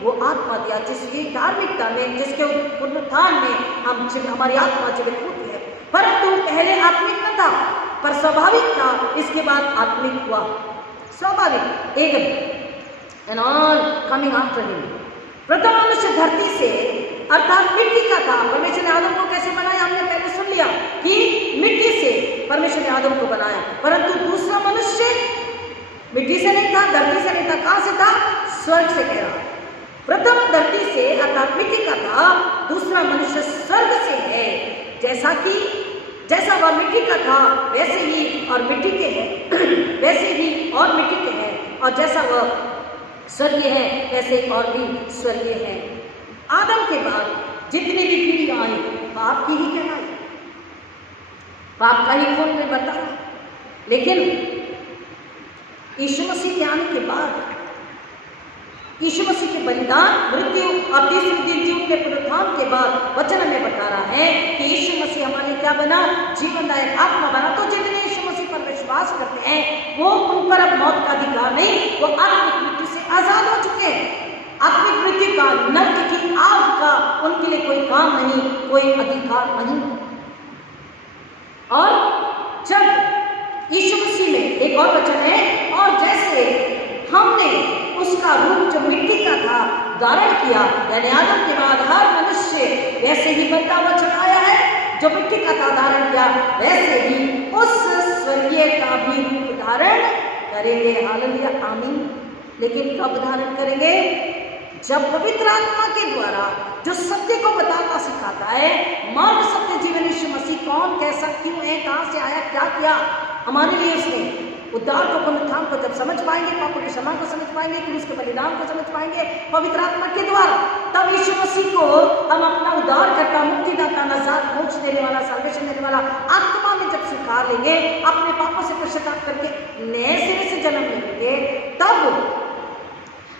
वो आत्मा दिया जिसकी धार्मिकता में, जिसके पुनरुत्थान में हमारी आत्मा जीवित होती है। परंतु पहले आत्मिक न था पर स्वाभाविक था, इसके बाद आत्मिक हुआ। स्वाभाविक and all coming after him. प्रथम मनुष्य धरती से अर्थात मिट्टी का था। परमेश्वर ने आदम को कैसे बनाया? हमने पहले सुन लिया कि मिट्टी से परमेश्वर ने आदम को बनाया, परंतु दूसरा मनुष्य मिट्टी से नहीं था, धरती से नहीं था, कहां से था? स्वर्ग से। कह रहा प्रथम धरती से अर्थात मिट्टी का था, दूसरा मनुष्य स्वर्ग से है। जैसा वह मिट्टी का था वैसे ही और मिट्टी के है वैसे ही और मिट्टी के है, और जैसा वह स्वर्गीय है वैसे और भी स्वर्गीय है। आदम के बाद जितनी भी पीढ़ी आई पाप की ही कहलाई, पाप का ही खून में बता। लेकिन यीशु मसीह के आने के बाद यीशु मसीह के बलिदान, मृत्यु और तीसरे दिन जी के पुनरुत्थान के बाद वचन हमें बता रहा है कि यीशु मसीह हमारे क्या बना, जीवनदायक आत्मा बना। तो जितने यीशु मसीह पर विश्वास करते हैं वो उन पर अब मौत का अधिकार नहीं, वो आत्मिक मृत्यु से आजाद हो चुके हैं। आत्मिक मृत्यु का, नरक की आग का उनके लिए कोई काम नहीं, कोई अधिकार नहीं। और जब यीशु मसीह में एक और वचन है, और जैसे हमने उसका रूप जो मिट्टी का था धारण किया, यानी आदम के बाद हर मनुष्य वैसे ही बनता हुआ चढ़ाया है, जो मिट्टी का था धारण किया, वैसे ही उस स्वर्गीय का भी रूप धारण करेंगे। हालेलुया, आमीन। लेकिन कब धारण करेंगे? जब पवित्र आत्मा के द्वारा जो सत्य को बताता सिखाता है, मार्ग सत्य जीवन यीशु मसीह कौन, कैसा, क्यों है, कहां से आया, क्या किया हमारे लिए उसने, उद्धार को, पुनरुत्थान को जब समझ पाएंगे, पापों की क्षमा को समझ पाएंगे, फिर उसके बलिदान को समझ पाएंगे पवित्र आत्मा के द्वारा, तब यीशु मसीह को हम अपना उद्धार करता, मुक्तिदाता, नजात, मोक्ष देने वाला, साल्वेशन देने वाला आत्मा में जब स्वीकार लेंगे, अपने पापों से पश्चाताप करके नए सिरे से जन्म लेंगे, तब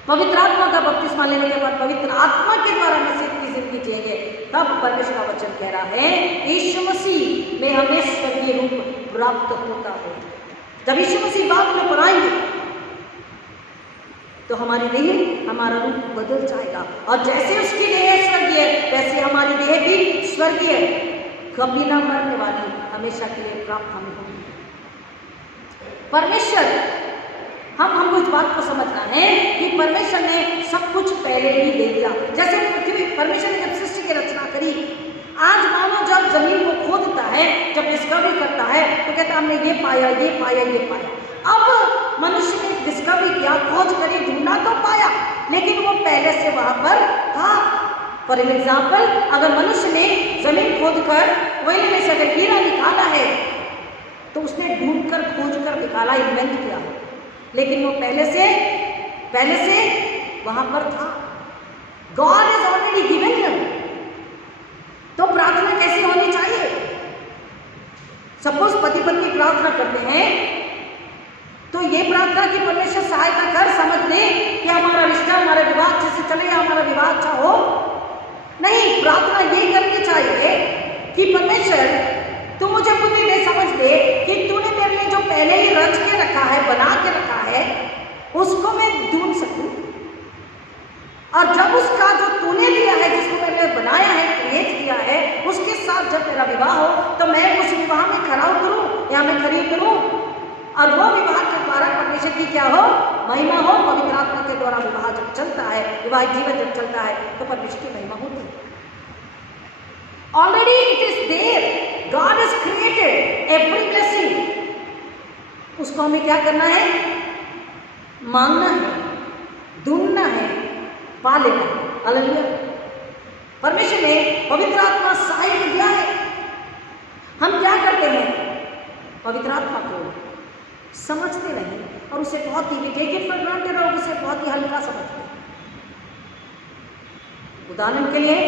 पवित्र आत्मा का बपतिस्मा लेने के बाद पवित्र आत्मा के द्वारा मसीह की जिंदगी जिएंगे। तब परमेश्वर का वचन कह रहा है यीशु मसीह में हमें स्वर्गीय रूप प्राप्त होता है। जब यीशु मसीह बाद में पर आएंगे तो हमारी देह, हमारा रूप बदल जाएगा, और जैसे उसकी देह स्वर्गीय वैसे हमारी देह भी स्वर्गीय, कभी ना मरने वाली, हमेशा के लिए प्राप्त हमें होगी। परमेश्वर, हमको इस बात को समझना है कि परमेश्वर ने सब कुछ पहले ही दे दिया। जैसे पृथ्वी, परमेश्वर ने जब सृष्टि की रचना करी, आज मानो जब जमीन को खोदता है, जब डिस्कवरी करता है तो कहता हमने ये पाया, ये पाया, ये पाया। अब मनुष्य ने डिस्कवरी किया, खोज करी, ढूंढा तो पाया, लेकिन वो पहले से वहां पर था। फॉर एग्जाम्पल, अगर मनुष्य ने जमीन खोद कर कोयले में से अगर हीरा निकाला है तो उसने ढूंढ कर, खोज कर निकाला, इन्वेंट किया है, लेकिन वो पहले से वहां पर था। God is already given him. तो प्रार्थना कैसी होनी चाहिए? सपोज पति पत्नी प्रार्थना करते हैं तो ये प्रार्थना की परमेश्वर सहायता कर, समझ ले कि हमारा रिश्ता, हमारा विवाह अच्छे से चले, हमारा विवाह अच्छा हो। नहीं, प्रार्थना ये करनी चाहिए कि परमेश्वर तू मुझे बुद्धि दे, समझ दे कि तूने मेरे लिए जो पहले ही रच के रखा है, बना के रखा है, उसको मैं ढूंढ सकूं, और जब उसका जो तूने दिया है, जिसको मैंने बनाया है, क्रिएट किया है, उसके साथ जब मेरा विवाह हो तो मैं उस विवाह में खरा उतरूं या मैं खरी करूं, और वो विवाह के द्वारा परमेश्वर की क्या हो, महिमा हो। पवित्र आत्मा के द्वारा विवाह जब चलता है, विवाहिक जीवन जब चलता है तो परमेश्वर की महिमा होती है। Already it is there. God has created every blessing. उसको हमें क्या करना है? मांगना है, ढूंढना है, पा लेना है। हालेलुया। परमेश्वर ने पवित्र आत्मा सहायक दिया है। हम क्या करते हैं? पवित्र आत्मा को समझते नहीं और उसे बहुत ही टेक इट फॉर ग्रांटेड, और उसे बहुत ही हल्का समझते हैं। उदाहरण के लिए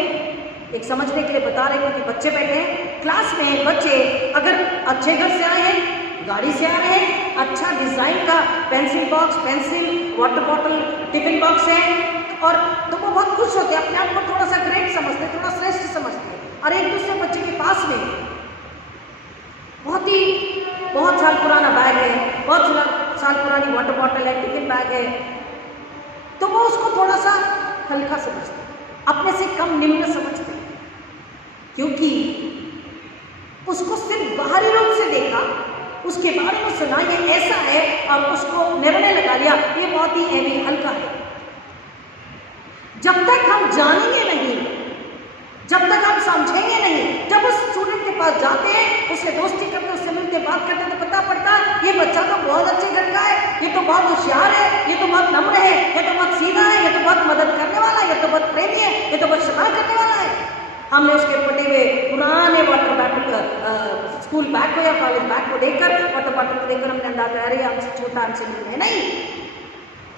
एक समझने के लिए बता रहे हैं कि बच्चे बैठे हैं क्लास में, बच्चे अगर अच्छे घर से आए हैं, गाड़ी से आ रहे हैं, अच्छा डिजाइन का pencil box, pencil, water bottle, tiffin box है, और तो वो बहुत खुश होते हैं, अपने आप को थोड़ा सा ग्रेट समझते हैं, थोड़ा श्रेष्ठ समझते हैं। और एक दूसरे बच्चे के पास में बहुत साल पुराना बैग है, बहुत साल पुरानी वाटर बॉटल है, टिफिन बैग है, तो वो उसको थोड़ा सा हल्का समझते हैं, अपने से कम निम्न समझते हैं, क्योंकि उसको सिर्फ बाहरी रूप से देखा, उसके बारे में सुना ये ऐसा है, और उसको निर्णय लगा लिया ये बहुत ही हैवी, हल्का है। जब तक हम जानेंगे नहीं जब तक हम समझेंगे नहीं, जब उस स्टूडेंट के पास जाते हैं, उससे दोस्ती करते, उससे मिलते, बात करते तो पता पड़ता ये बच्चा तो बहुत अच्छे घर का है, ये तो बहुत होशियार है, ये तो बहुत नम्र है, ये तो बहुत सीधा है, ये तो बहुत मदद करने वाला है, ये तो बहुत प्रेमी है, ये तो बहुत क्षमा करने वाला है। हमने उसके फटे हुए पुराने वाटर बैग, स्कूल बैग को या कॉलेज बैग को देखकर, वाटर बॉटल को देखकर हमने अंदाजा अरे हमसे छोटा, हमसे मिलने नहीं,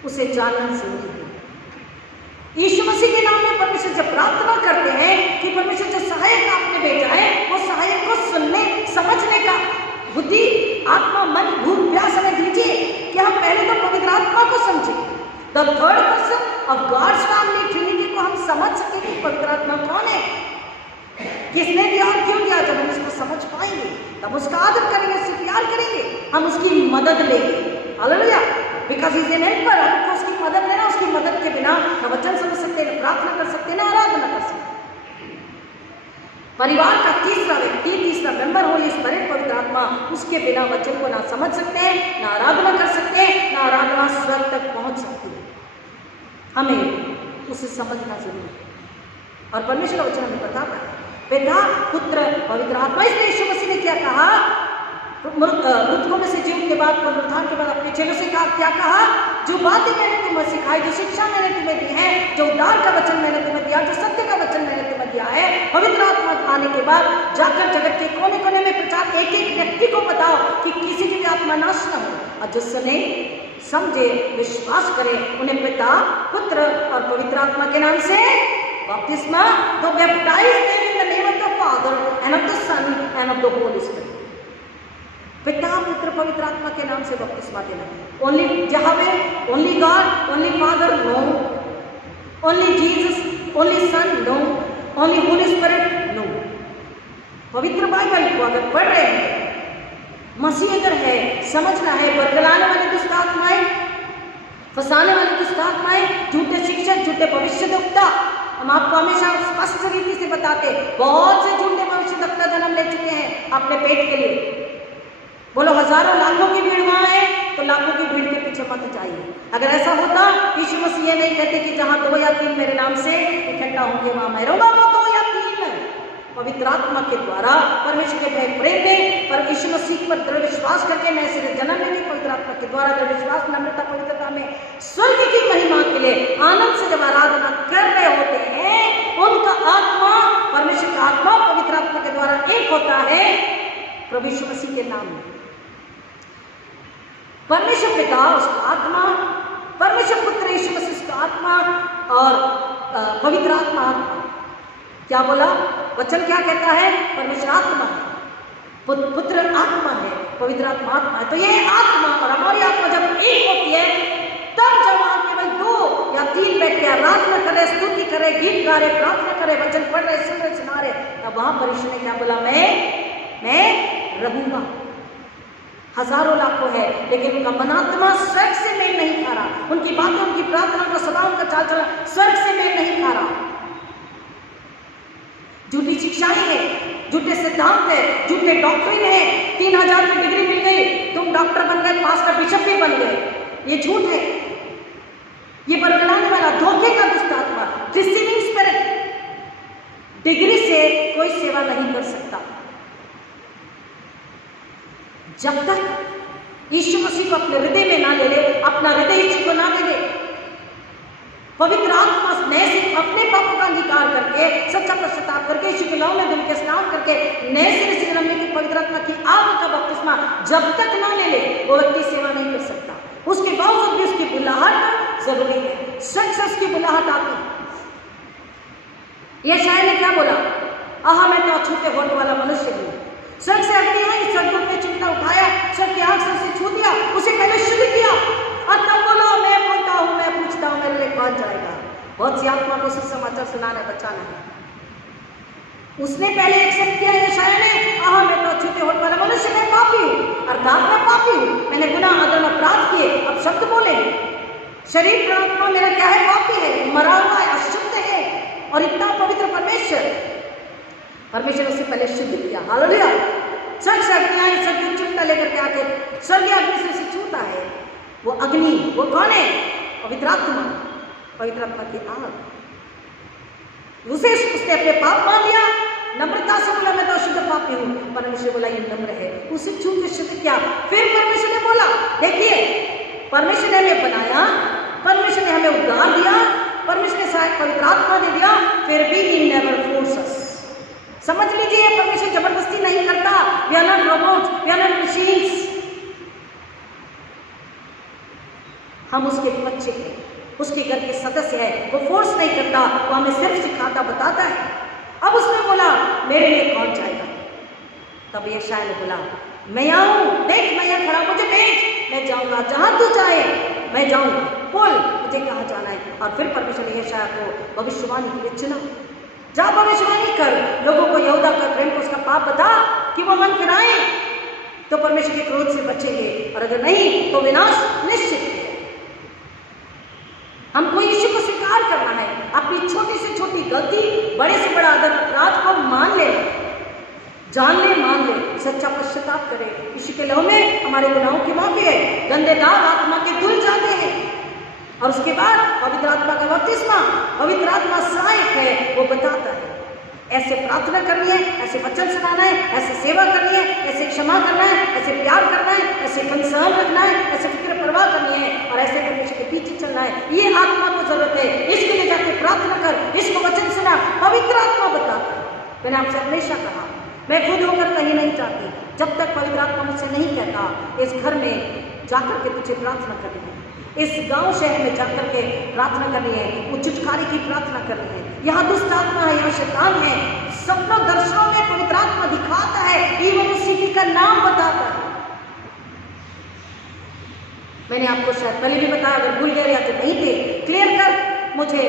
उसे जानना जरूरी है। यीशु मसीह के नाम में परमेश्वर से प्रार्थना करते हैं कि परमेश्वर जो सहायक आपने भेजा है वो सहायक को सुनने समझने का बुद्धि, आत्मा, मन, भूख, प्यास हमें दीजिए कि हम पहले तो पवित्र आत्मा को समझें, the third person of God's family trinity को हम समझ सकें कि पवित्र आत्मा कौन है, किसने दिया और क्यों दिया। जब हम इसको समझ पाएंगे तब उसका आदर करेंगे, उससे प्यार करेंगे, हम उसकी मदद लेंगे। Hallelujah, because is an helper. हमको उसकी मदद लेना, उसकी मदद के बिना न वचन समझ सकते, न प्रार्थना कर सकते, न आराधना कर सकते। परिवार का तीसरा व्यक्ति, तीसरा मेंबर होली स्पिरिट पवित्र आत्मा, उसके बिना वचन को ना समझ सकते हैं, ना आराधना कर सकते हैं, ना आराधना स्वर्ग तक पहुंच सकती है। हमें उसे समझना जरूरी है। और परमेश्वर का वचन हमें बताता है पिता, पुत्र, पवित्र आत्मा। इसलिए यीशु मसीह ने क्या कहा, मृतकों में से जीवन के बाद, पुनरुत्थान के बाद अपने चेलों से कहा, क्या कहा, जो बातें मैंने तुम्हें सिखाई, जो शिक्षा मैंने तुम्हें दी है, जो उद्धार का वचन मैंने तुम्हें दिया, जो सत्य का वचन मैंने तुम्हें दिया है, पवित्र आत्मा आने के बाद जाकर जगत के कोने कोने में प्रचार, एक एक व्यक्ति को बताओ कि किसी की भी आत्मा नाश न हो। और जो सुने, समझे, विश्वास करे, उन्हें पिता, पुत्र और पवित्र आत्मा के नाम से बपतिस्मा दो, baptize them in the name of the Father and of the Son and of the Holi Spirit. पिता, पुत्र, पवित्र आत्मा के नाम से बपतिस्मा देना। ओनली यहोवे, only God, only Father, no. Only Jesus, only Son, no. Only Holy Spirit, no. पवित्र बाइबल को अगर पढ़ रहे हैं, मसीह अगर है, समझना है, बरगलाने वाली दुष्ट आत्माएं, फंसाने वाली दुष्ट आत्माएं, झूठे शिक्षक, झूठे भविष्यद्वक्ता, हम आपको हमेशा स्पष्ट रीति से बताते, बहुत से झूठे भविष्यद्वक्ता जन्म ले चुके हैं अपने पेट के लिए। बोलो हजारों लाखों की भीड़ वहां है तो लाखों की भीड़ के पीछे मत जाइए। अगर ऐसा होता, यीशु मसीह ये नहीं कहते कि जहां 2 या 3 मेरे नाम से इकट्ठा होंगे वहां मैं रहूंगा। वो 2 या 3 पवित्र आत्मा के द्वारा परमेश्वर के भय प्रेम में, पर यीशु मसीह पर दृढ़ विश्वास करके नए सिरे जन्म लेके पवित्र आत्मा के द्वारा दृढ़ विश्वास, नम्रता, पवित्रता में स्वर्ग की महिमा के लिए आनंद से जब आराधना कर रहे होते हैं, उनका आत्मा, परमेश्वर का आत्मा पवित्र आत्मा के द्वारा एक होता है प्रभु यीशु मसीह के नाम में। परमेश्वर पिता उसका आत्मा, परमेश्वर पुत्र यीशु मसीह उसका आत्मा, और पवित्र आत्मा। क्या बोला वचन, क्या कहता है, परमेश्वर आत्मा है, पुत्र आत्मा है, पवित्र आत्मा आत्मा है। तो ये आत्मा और हमारी आत्मा जब एक होती है, तब जब वहां केवल 2 या 3 व्यक्ति आराधना करे, स्तुति करे, गीत गा रहे, प्रार्थना करे, वचन पढ़ रहे, सुन रहे, सुना रहे, तब वहां परमेश्वर ने क्या बोला, मैं रहूंगा। हजारों लाखों है, लेकिन उनका मनात्मा स्वर्ग से मेल नहीं खा रहा, उनकी बातें, उनकी प्रार्थना, उनका स्वभाव, उनका चाल चलन स्वर्ग से मेल नहीं खा रहा। झूठी शिक्षाएं है, झूठे सिद्धांत है, झूठे डॉक्ट्रिन है। 3000 की डिग्री मिल गई, तुम डॉक्टर बन गए, पास्टर, बिशप भी बन गए, ये झूठ है। ये बरगलाने वाला धोखे का दुष्ट आत्मा, डिसीविंग स्पिरिट। डिग्री से कोई सेवा नहीं कर सकता जब तक यीशु मसीह को अपने हृदय में ना ले ले, अपना हृदय यीशु को ना दे दे। पवित्र आत्मा नए से अपने पापों का अंगीकार करके, सच्चा पश्चाताप करके, यीशु के नाम में धुल के स्नान करके नए सिरे से जन्मने की पवित्र आत्मा की आग का बपतिस्मा जब तक ना ले ले, वो व्यक्ति सेवा नहीं कर सकता। उसके बावजूद भी उसकी बुलाहट जरूरी है, सच से उसकी बुलाहट आती है। यह शायर ने क्या बोला, आहा मैं तो अछूते होने वाला मनुष्य हूँ। स्वर्ग से अग्नि आई, स्वर्गदूत ने चिमटा उठाया, स्वर्ग की आग से छू दिया, उसे पहले शुद्ध किया, और तब बोला मैं बोलता हूँ, मैं पूछता हूँ, मेरे लिए कौन जाएगा। बहुत सी आत्मा को सुसमाचार सुनाना है, बचाना है। उसने पहले एक्सेप्ट किया यशायाह ने, आहा मैं तो अछूते होने वाला मनुष्य, मैं पापी हूँ, अर्थात मैं पापी हूँ, मैंने गुनाह अधर्म अपराध किए। अब शब्द बोले, शरीर प्रार्थना मेरा क्या है, पापी है, मरा हुआ है, अशुद्ध है, और इतना पवित्र परमेश्वर उससे पहले शुद्ध किया। हालेलुया। स्वर्ग से अग्नि आई, स्वर्ग चिमटा लेकर के आके स्वर्गीय अग्नि से उसे छूता है। वो अग्नि, वो कौन है, पवित्र आत्मा, पवित्र आत्मा की आग। उसने अपने पाप मान लिया, नम्रता से बोला मैं तो शुद्ध पापी हूँ। परमेश्वर बोला ये नम्र है, उसे छू के शुद्ध किया। फिर परमेश्वर ने बोला देखिए, परमेश्वर ने हमें बनाया, परमेश्वर ने हमें उद्धार दिया, परमेश्वर ने शायद पवित्र आत्मा दे दिया, फिर भी ही नेवर फोर्स अस। समझ लीजिए, परमेश्वर जबरदस्ती नहीं करता। We are not robots, we are not machines. हम उसके बच्चे हैं, उसके घर के सदस्य हैं। वो फोर्स नहीं करता, वो हमें सिर्फ सिखाता, बताता है। अब उसने बोला मेरे लिए कौन जाएगा? तब यशायाह ने बोला मैं आऊं, देख मैं यहाँ खड़ा, मुझे भेज, मैं जाऊंगा जहां तू चाहे मैं जाऊंगा, बोल मुझे कहाँ जाना है। और फिर परमेश्वर ने यशायाह को भविष्यवाणी के लिए चुना। जा भविष्यवाणी कर, लोगों को यहूदा का प्रेम को उसका पाप बता कि वो मन फिराए तो परमेश्वर के क्रोध से बचेंगे, और अगर नहीं तो विनाश निश्चित है। हमको यीशु को स्वीकार करना है, अपनी छोटी से छोटी गलती, बड़े से बड़ा अपराध को मान ले, जान ले, मान ले, सच्चा पश्चाताप करे। यीशु के लहू में हमारे गुनाहों की माफी है, गंदे दाग आत्मा के धुल जाते हैं, और उसके बाद पवित्र आत्मा का बपतिस्मा, पवित्र आत्मा सहायक है, वो बताता है। ऐसे प्रार्थना करनी है, ऐसे वचन सुनाना है, ऐसे सेवा करनी है, ऐसे क्षमा करना है, ऐसे प्यार करना है, ऐसे कंसर्न रखना है, ऐसे फिक्र परवाह करनी है, और ऐसे परमेश्वर के पीछे चलना है। ये आत्मा को जरूरत है। इसके लिए जाके प्रार्थना कर, इसको वचन सुना, पवित्र आत्मा बताता है। मैंने आपसे हमेशा कहा मैं खुद होकर कहीं नहीं चाहती जब तक पवित्र आत्मा मुझसे नहीं कहता इस घर में जाकर के तुझे प्रार्थना करनी है, इस गांव शहर में जाकर के प्रार्थना करनी है, वो छुटकारे की प्रार्थना करनी है। यहाँ दुष्ट आत्मा है, यहाँ शैतान है, सपनों दर्शनों में पवित्र आत्मा दिखाता है, इवन उसी का नाम बताता है। मैंने आपको शायद पहले भी बताया, अगर भूल गए या तो नहीं थे, क्लियर कर। मुझे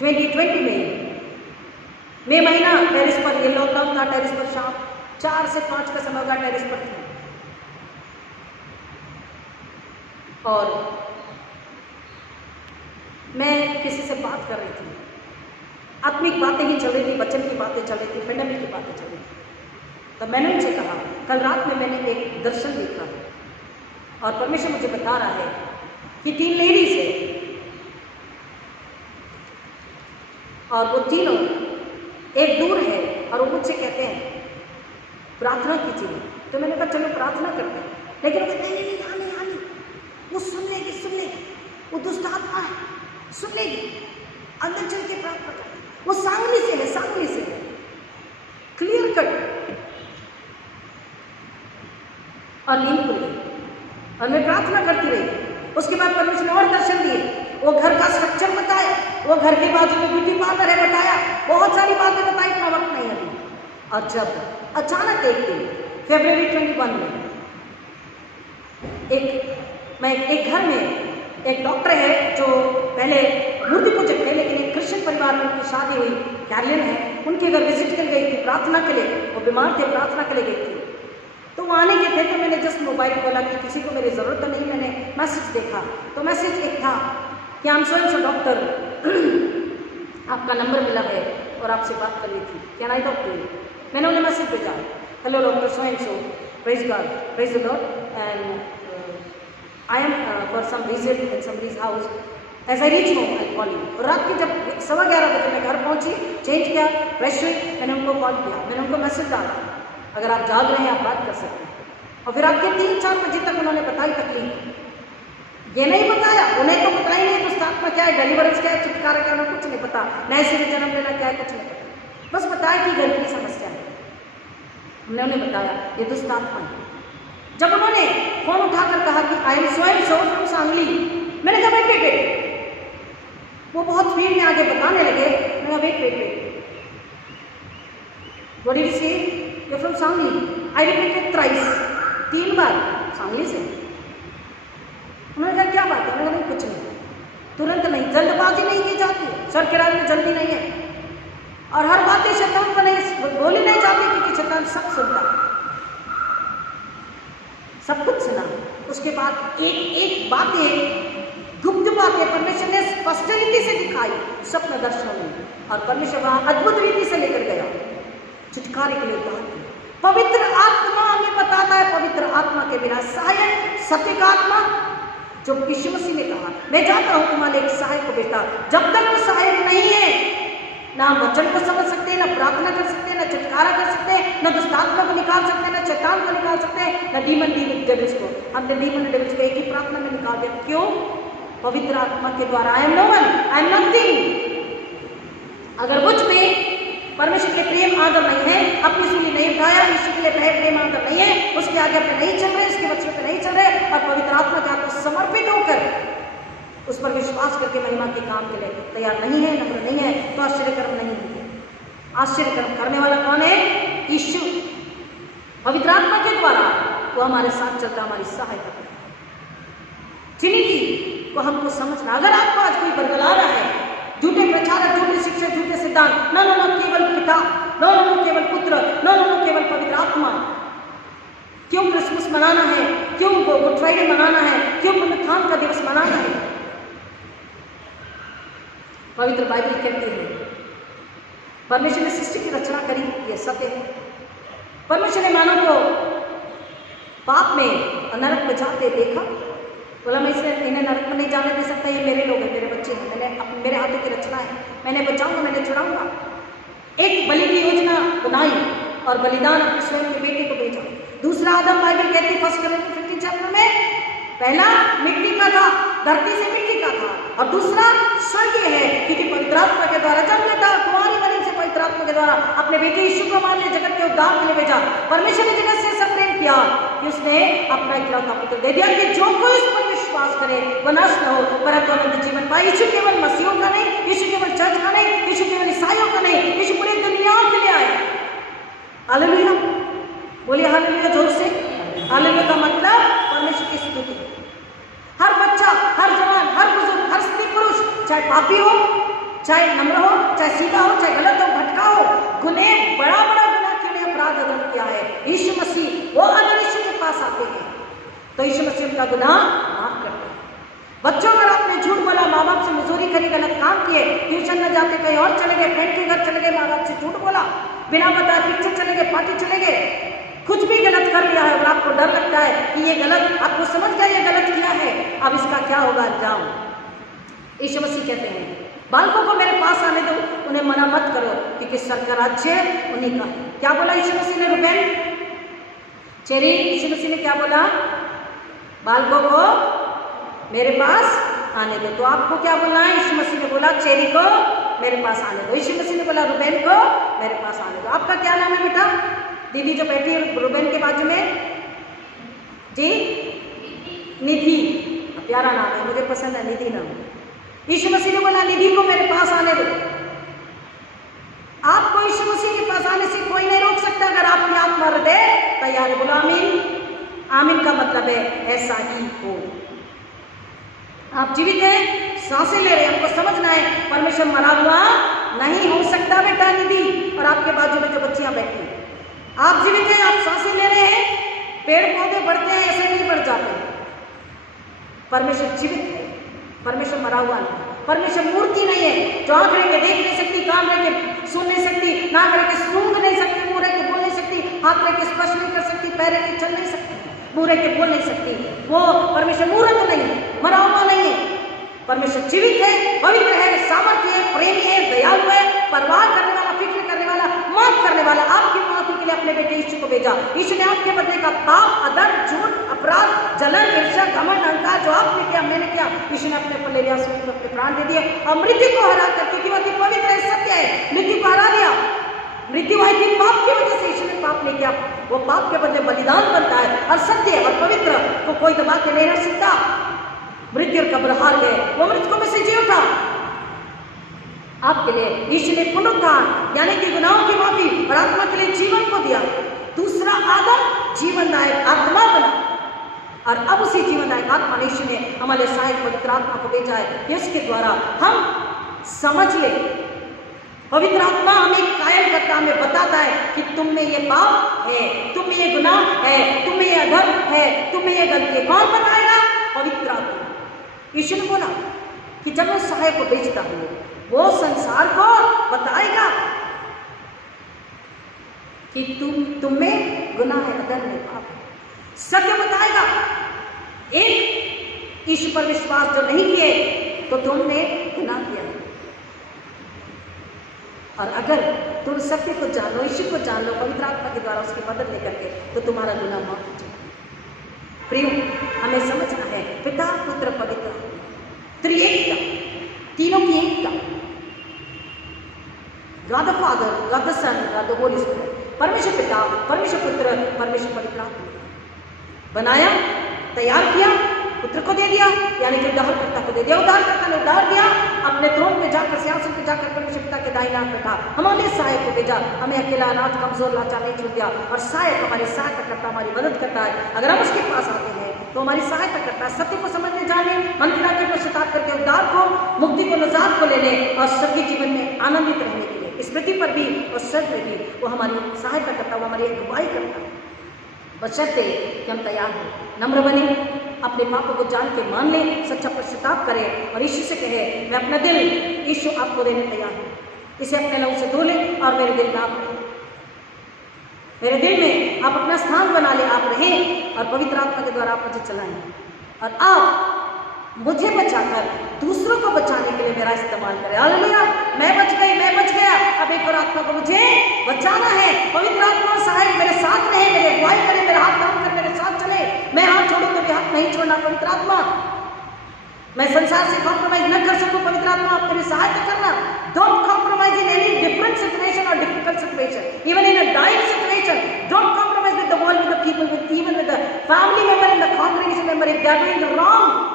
2020 में मई महीना टेरिस पर, ये लॉकडाउन था, टेरिस पर शाम 4 से 5 का समय होगा, टेरिस पर था, और मैं किसी से बात कर रही थी, आत्मिक बातें ही चल रही थी, वचन की बातें चल रही थी, पेंडेमिक की बातें चल रही थी। तब मैंने उनसे कहा कल रात में मैंने एक दर्शन देखा और परमेश्वर मुझे बता रहा है कि 3 लेडीज है, और वो तीनों एक दूर है, और वो मुझसे कहते हैं प्रार्थना कीजिए। तो मैंने कहा चलो प्रार्थना करते हैं, लेकिन नहीं आनी, वो सुन लेगी, वो दुष्ट आत्मा है, सुन लेगी, अंदर चल के प्रार्थना करते, वो सांगली से है, क्लियर कट। और नींद खुल गई और मैं प्रार्थना करती रही। उसके बाद परमेश्वर ने और दर्शन दिए, वो घर का स्ट्रक्चर बताया, वो घर के बाजू में ब्यूटी पार्लर है बताया, बहुत सारी बातें बताई, इतना वक्त नहीं अभी। और जब अचानक एक दिन फरवरी 21 में एक घर में एक डॉक्टर है जो पहले मूर्ति पूजक थे, लेकिन एक क्रिश्चियन परिवार में उनकी शादी हुई, कैरलिन है, उनके घर विजिट कर गई थी प्रार्थना के लिए। वो बीमार थे, प्रार्थना के लिए गई थी, तो वो आने के थे। तो मैंने जस्ट मोबाइल खोला कि किसी को मेरी ज़रूरत तो नहीं, मैंने मैसेज देखा, तो मैसेज एक था कि हम स्वयं डॉक्टर, आपका नंबर मिला है और आपसे बात करनी थी, can I talk to you. मैंने उन्हें मैसेज भेजा, hello doctor Swayam so, praise God, praise the Lord, and I am for some visit in somebody's house, as I reach home I call you. और रात की जब 11:15 बजे मैं घर पहुंची, चेंज किया, फ्रेश हुई, मैंने उनको कॉल किया, मैंने उनको मैसेज डाला, अगर आप जाग रहे हैं आप बात कर सकते हैं। और फिर आपके 3-4 बजे तक उन्होंने बताई तकलीफ, ये नहीं बताया, उन्हें तो पता ही नहीं दुष्ट आत्मा क्या है, डिलीवरेंस क्या है, छुटकारा क्या है, कुछ नहीं पता, नए सिरे जन्म लेना क्या है, कुछ नहीं पता, बस बताया कि घर की समस्या है। हमने उन्हें बताया ये दुष्ट आत्मा है। जब उन्होंने फोन उठाकर कहा कि आई एम स्वयं सो फ्रॉम सांगली, मैंने कहा वेट, वो बहुत स्पीड में आगे बताने लगे। मैंने कहा वेट, व्हाट डिड यू से, you from Sangli, I repeated thrice, 3 बार सांगली से। उन्होंने कहा क्या बात है, मैंने कहा कुछ नहीं, तुरंत नहीं, जल्दबाजी नहीं की जाती, सर के राज में जल्दी नहीं है, और हर बातें शैतान को नहीं बोली नहीं जाती, क्योंकि शैतान सब सुनता, सब कुछ सुना। उसके बाद एक बातें, गुप्त बातें परमेश्वर ने स्पष्ट रीति से दिखाई स्वप्न दर्शनों में, और परमेश्वर वहां अद्भुत रीति से लेकर गया छुटकारे के लिए बात। पवित्र आत्मा हमें बताता है, पवित्र आत्मा के बिना सहायक, सत्य का आत्मा जो यीशु मसीह ने कहा मैं जाता हूं तुम्हारे एक सहायक को भेजता, जब तक वो सहायक नहीं है ना हम वचन को समझ सकते हैं, ना प्रार्थना कर सकते हैं, ना छुटकारा कर सकते हैं, ना दुष्ट आत्मा को निकाल सकते हैं, ना शैतान को निकाल सकते हैं, ना डीमन डेविल्स को। हमने डीमन डेविल्स को एक ही प्रार्थना में निकाल दिया। क्यों? पवित्र आत्मा के द्वारा। I am no one, I am nothing. अगर मुझ में परमेश्वर के प्रेम आदर नहीं है, अपनी सूली नहीं उठाया, ईश्वर के लिए प्रेम आदर नहीं है, उसके आगे पे नहीं चल रहे, उसके वचन पे नहीं चल रहे, और पवित्र आत्मा के हाथ समर्पित होकर उस पर विश्वास करके महिमा के काम के लिए तैयार नहीं है, नम्र नहीं है, तो आश्चर्यकर्म नहीं है। आश्चर्यकर्म करने वाला कौन है? यीशु। पवित्र आत्मा के द्वारा वो हमारे साथ चलता, हमारी सहायता करता है। ट्रिनिटी को हमको समझना। अगर आपको आज कोई बरगला रहा है, झूठे प्रचारक, झूठे शिक्षक, झूठे सिद्धांत, न केवल पिता, न केवल पुत्र, न केवल पवित्र आत्मा, क्यों क्रिसमस मनाना है, क्यों गुड फ्राइडे मनाना है, क्यों पुनरुत्थान का दिवस मनाना है? पवित्र बाइबल कहती है परमेश्वर ने सृष्टि की रचना करी, यह सत्य है। परमेश्वर ने मानव को पाप में और नरक में जाते देखा, बोला मैं इन्हें नरक में नहीं जाने दे सकता, ये मेरे लोग हैं, मेरे बच्चे हैं, मैंने मेरे हाथों की रचना है, मैंने बचाऊंगा, मैंने छुड़ाऊंगा। एक बलि की योजना बनाई और बलिदान अपने स्वयं के बेटे को भेजा। दूसरा आदम, बाइबल कहती है 1 Corinthians 15 चैप्टर में, पहला मिट्टी का था, धरती से मिट्टी का था, और दूसरा स्वर्गीय है, क्योंकि पवित्र आत्मा के द्वारा जब लेता कुमारी मरियम से पवित्र आत्मा के द्वारा अपने बेटे यीशु को हमारे जगत के उद्धार के लिए भेजा। परमेश्वर ने जगत से ऐसा प्रेम किया कि उसने अपना इकलौता पुत्र दे दिया कि जो कोई उस पर विश्वास करे वह नष्ट न हो परंतु अनंत जीवन पाए। यीशु केवल मसीहों का नहीं, यीशु केवल चर्च का नहीं, यीशु केवल ईसाइयों का नहीं, यीशु पूरी दुनिया के लिए आए। हालेलुया, बोलिए हालेलुया जोर से। हालेलुया का मतलब परमेश्वर की स्तुति। हर बच्चा, हर जवान, हर बुजुर्ग, हर स्त्री पुरुष, चाहे पापी हो, चाहे नम्र हो, चाहे सीधा हो, चाहे गलत हो, भटका हो, गुने बड़ा गुनाह क्यों नहीं अपराध अदर किया है, यीशु मसीह वो अगर यीशु के पास आते हैं तो यीशु मसीह उनका गुनाह माफ करते हैं। बच्चों अगर आपने झूठ बोला, माँ बाप से मजदूरी करी, गलत काम किए, ट्यूशन न जाते कहीं और चले गए, फ्रेंड के घर चले गए, माँ बाप से झूठ बोला, बिना बताए पिक्चर चले गए, पार्टी चले गए, कुछ भी गलत कर लिया है और आपको डर लगता है कि ये गलत, आपको समझ गया ये गलत किया है, अब इसका क्या होगा अंजाम। यीशु मसीह कहते हैं बालकों को मेरे पास आने दो, उन्हें मना मत करो क्योंकि स्वर्ग का राज्य उन्हीं का है। क्या बोला यीशु मसीह ने? रुबेन चेरी, यीशु मसीह ने क्या बोला? बालकों को मेरे पास आने दो। तो आपको क्या बोलना है? यीशु मसीह ने बोला चेरी को मेरे पास आने दो, यीशु मसीह ने बोला रुबेन को मेरे पास आने दो। आपका क्या नाम है बेटा? दीदी जो बैठी है रुबेन के बाजू में जी, निधि, प्यारा नाम है, मुझे पसंद है निधि नाम। यीशु मसीह ने बोला निधि को मेरे पास आने दो। आपको यीशु मसीह के पास आने से कोई नहीं रोक सकता अगर आपकी आत्मा हृदय तैयार है। बोलो आमीन। आमीन का मतलब है ऐसा ही हो। आप जीवित हैं, सांसें ले रहे हैं, हमको समझना है परमेश्वर मरा हुआ नहीं हो सकता बेटा निधि। और आपके बाजू में जो बच्चियां बैठी हैं, आप जीवित हैं, आप सांसें ले रहे हैं, पेड़ पौधे बढ़ते हैं, ऐसे नहीं बढ़ जाते। परमेश्वर जीवित है, परमेश्वर मरा हुआ नहीं। परमेश्वर मूर्ति नहीं है जो आंख रह के देख नहीं सकती, कान रह के सुन नहीं सकती, नाक रह के सूंघ नहीं सकती, मुंह रह के बोल नहीं सकती, हाथ रह के स्पर्श नहीं कर सकती, पैर रह के चल नहीं सकती, मुंह रह के बोल नहीं सकती। वो परमेश्वर मूर्त नहीं है, मरा हुआ नहीं है। परमेश्वर जीवित है, पवित्र है, सामर्थ्य है, प्रेमी है, दयालु है, परवाह करने वाला, फिक्र करने वाला, माफ करने वाला। आपकी माफी के लिए अपने बेटे यीशु को भेजा। यीशु ने आपके बदले का पाप, अदर, झूठ, अपराध, जलन, ईर्ष्या, घमंड, अहंकार जो आपने किया, मैंने किया, यीशु ने अपने ऊपर ले लिया, अपने प्राण दे दिए और मृत्यु को हरा कर, क्योंकि वो अति पवित्र है, सत्य है, मृत्यु को हरा दिया। मृत्यु आई थी पाप की वजह से, यीशु ने पाप नहीं किया, वो पाप के बदले बलिदान बनता है और सत्य और पवित्र को कोई दबा के नहीं रख सकता। मृत्यु और कब्र हार गए, वो मृतकों में से जी उठा आपके लिए। यीशु ने पुनरुत्थान यानी कि गुनाहों की माफी और आत्मा के लिए जीवन को दिया। दूसरा आदम जीवनदायक आत्मा बना और अब उसी जीवनदायक आत्मा ने यीशु ने हमारे सहायक पवित्र आत्मा को भेजा है कि उसके द्वारा हम समझ ले। पवित्र आत्मा हमें कायल करता, हमें बताता है कि तुम में ये पाप है, तुम में ये गुनाह है, तुम में ये अधर्म है, तुम में ये गलती है। कौन बताएगा? पवित्र आत्मा। यीशु ने बोला कि जब मैं सहायक को भेजता हूँ वो संसार को बताएगा कि तुम में गुनाह है, अधर्म है, पाप है, सत्य बताएगा। एक यीशु पर विश्वास जो नहीं किए तो तुमने गुनाह किया। और अगर तुम सत्य को जान लो, ईश्वर को जान लो पवित्र आत्मा के द्वारा उसकी मदद लेकर के, तो तुम्हारा गुनाह माफ हो जाएगा। प्रियो, हमें समझना है पिता पुत्र पवित्र त्रिएकता, तीनों की एकता, God the Father, God the Son, God the Holi Spirit, परमेश्वर पिता, परमेश्वर पुत्र, परमेश्वर पवित्र आत्मा बनाया, तैयार किया, पुत्र को दे दिया, यानी कि उद्धारकर्ता को दे दिया। उद्धारकर्ता ने उद्धार दिया, अपने थ्रोन पे जाकर, सिंहासन पे जाकर परमेश्वर पिता के दाहिने हाथ बैठा, हमारे सहायक को भेजा, हमें अकेला अनाथ कमजोर लाचार नहीं छोड़ दिया, और सहायक हमारी सहायता करता, हमारी मदद करता है। अगर हम उसके पास आते हैं तो हमारी सहायता करता है, सत्य को समझने, जाने, मन फिरा के पश्चाताप करके उद्धार को, मुक्ति को, निजात को लेने और स्वर्गीय जीवन में आनंदित रहने के लिए, इस पृथ्वी पर भी और स्वर्ग में भी वो हमारी सहायता करता, वो हमारी अगुवाई करता है, बशर्ते कि हम तैयार हो, नम्र बने, अपने पापों को जान के मान ले, सच्चा पश्चाताप करें और यीशु से कहे, मैं अपना दिल यीशु आपको देने तैयार हूँ, इसे अपने लहू से धो ले और मेरे दिल में आप रहें, मेरे दिल में आप अपना स्थान बना ले, आप रहें और पवित्र आत्मा के द्वारा आप मुझे चलाएं और आप मुझे बचाकर दूसरों को बचाने के लिए मेरा इस्तेमाल करें। हालेलुया, मैं बच गई, मैं बच गया, अब एक और आत्मा को मुझे बचाना है। पवित्र आत्मा सहायक मेरे साथ रहे, मेरे अगुवाई करे, मेरा हाथ थाम कर मेरे साथ चले, मैं हाथ छोड़ूं तो भी हाथ नहीं छोड़ना। पवित्र आत्मा, मैं संसार से कॉम्प्रोमाइज न कर सकूं, पवित्र आत्मा आप मेरी सहायता करना। Don't compromise in any different situation और difficult situation, even in a dying situation. Don't compromise with the world, with the people, with even with the family member in the congregation member, if they are doing wrong,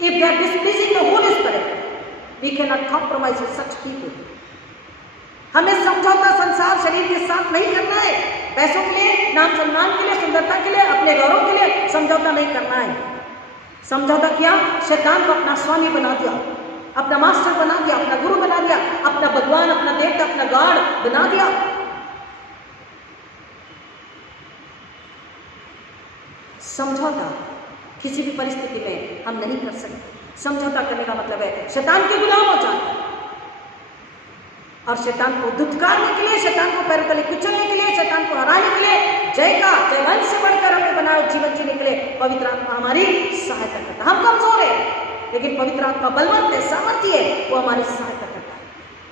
if they are displeasing the Holy Spirit, we cannot compromise with such people. हमें समझौता संसार शरीर के साथ नहीं करना है, पैसों के लिए, नाम सम्मान के लिए, सुंदरता के लिए, अपने गौरव के लिए समझौता नहीं करना है। समझौता किया, शैतान को अपना स्वामी बना दिया, अपना मास्टर बना दिया, अपना गुरु बना दिया, अपना भगवान, अपना देवता, अपना गॉड बना दिया। समझौता किसी भी परिस्थिति में हम नहीं कर सकते। समझौता करने का मतलब है शैतान के गुलाम हो जाना और शैतान को धुतकारने के लिए, शैतान को पैरों तले कुचलने के लिए, शैतान को हराने के लिए, जयवंश से बढ़कर अपने बनाए जीवन जीने के लिए पवित्र आत्मा हमारी सहायता करता है। हम कमजोर है, लेकिन पवित्र आत्मा बलवंत है, सामर्थ्य है, वो हमारी सहायता करता है।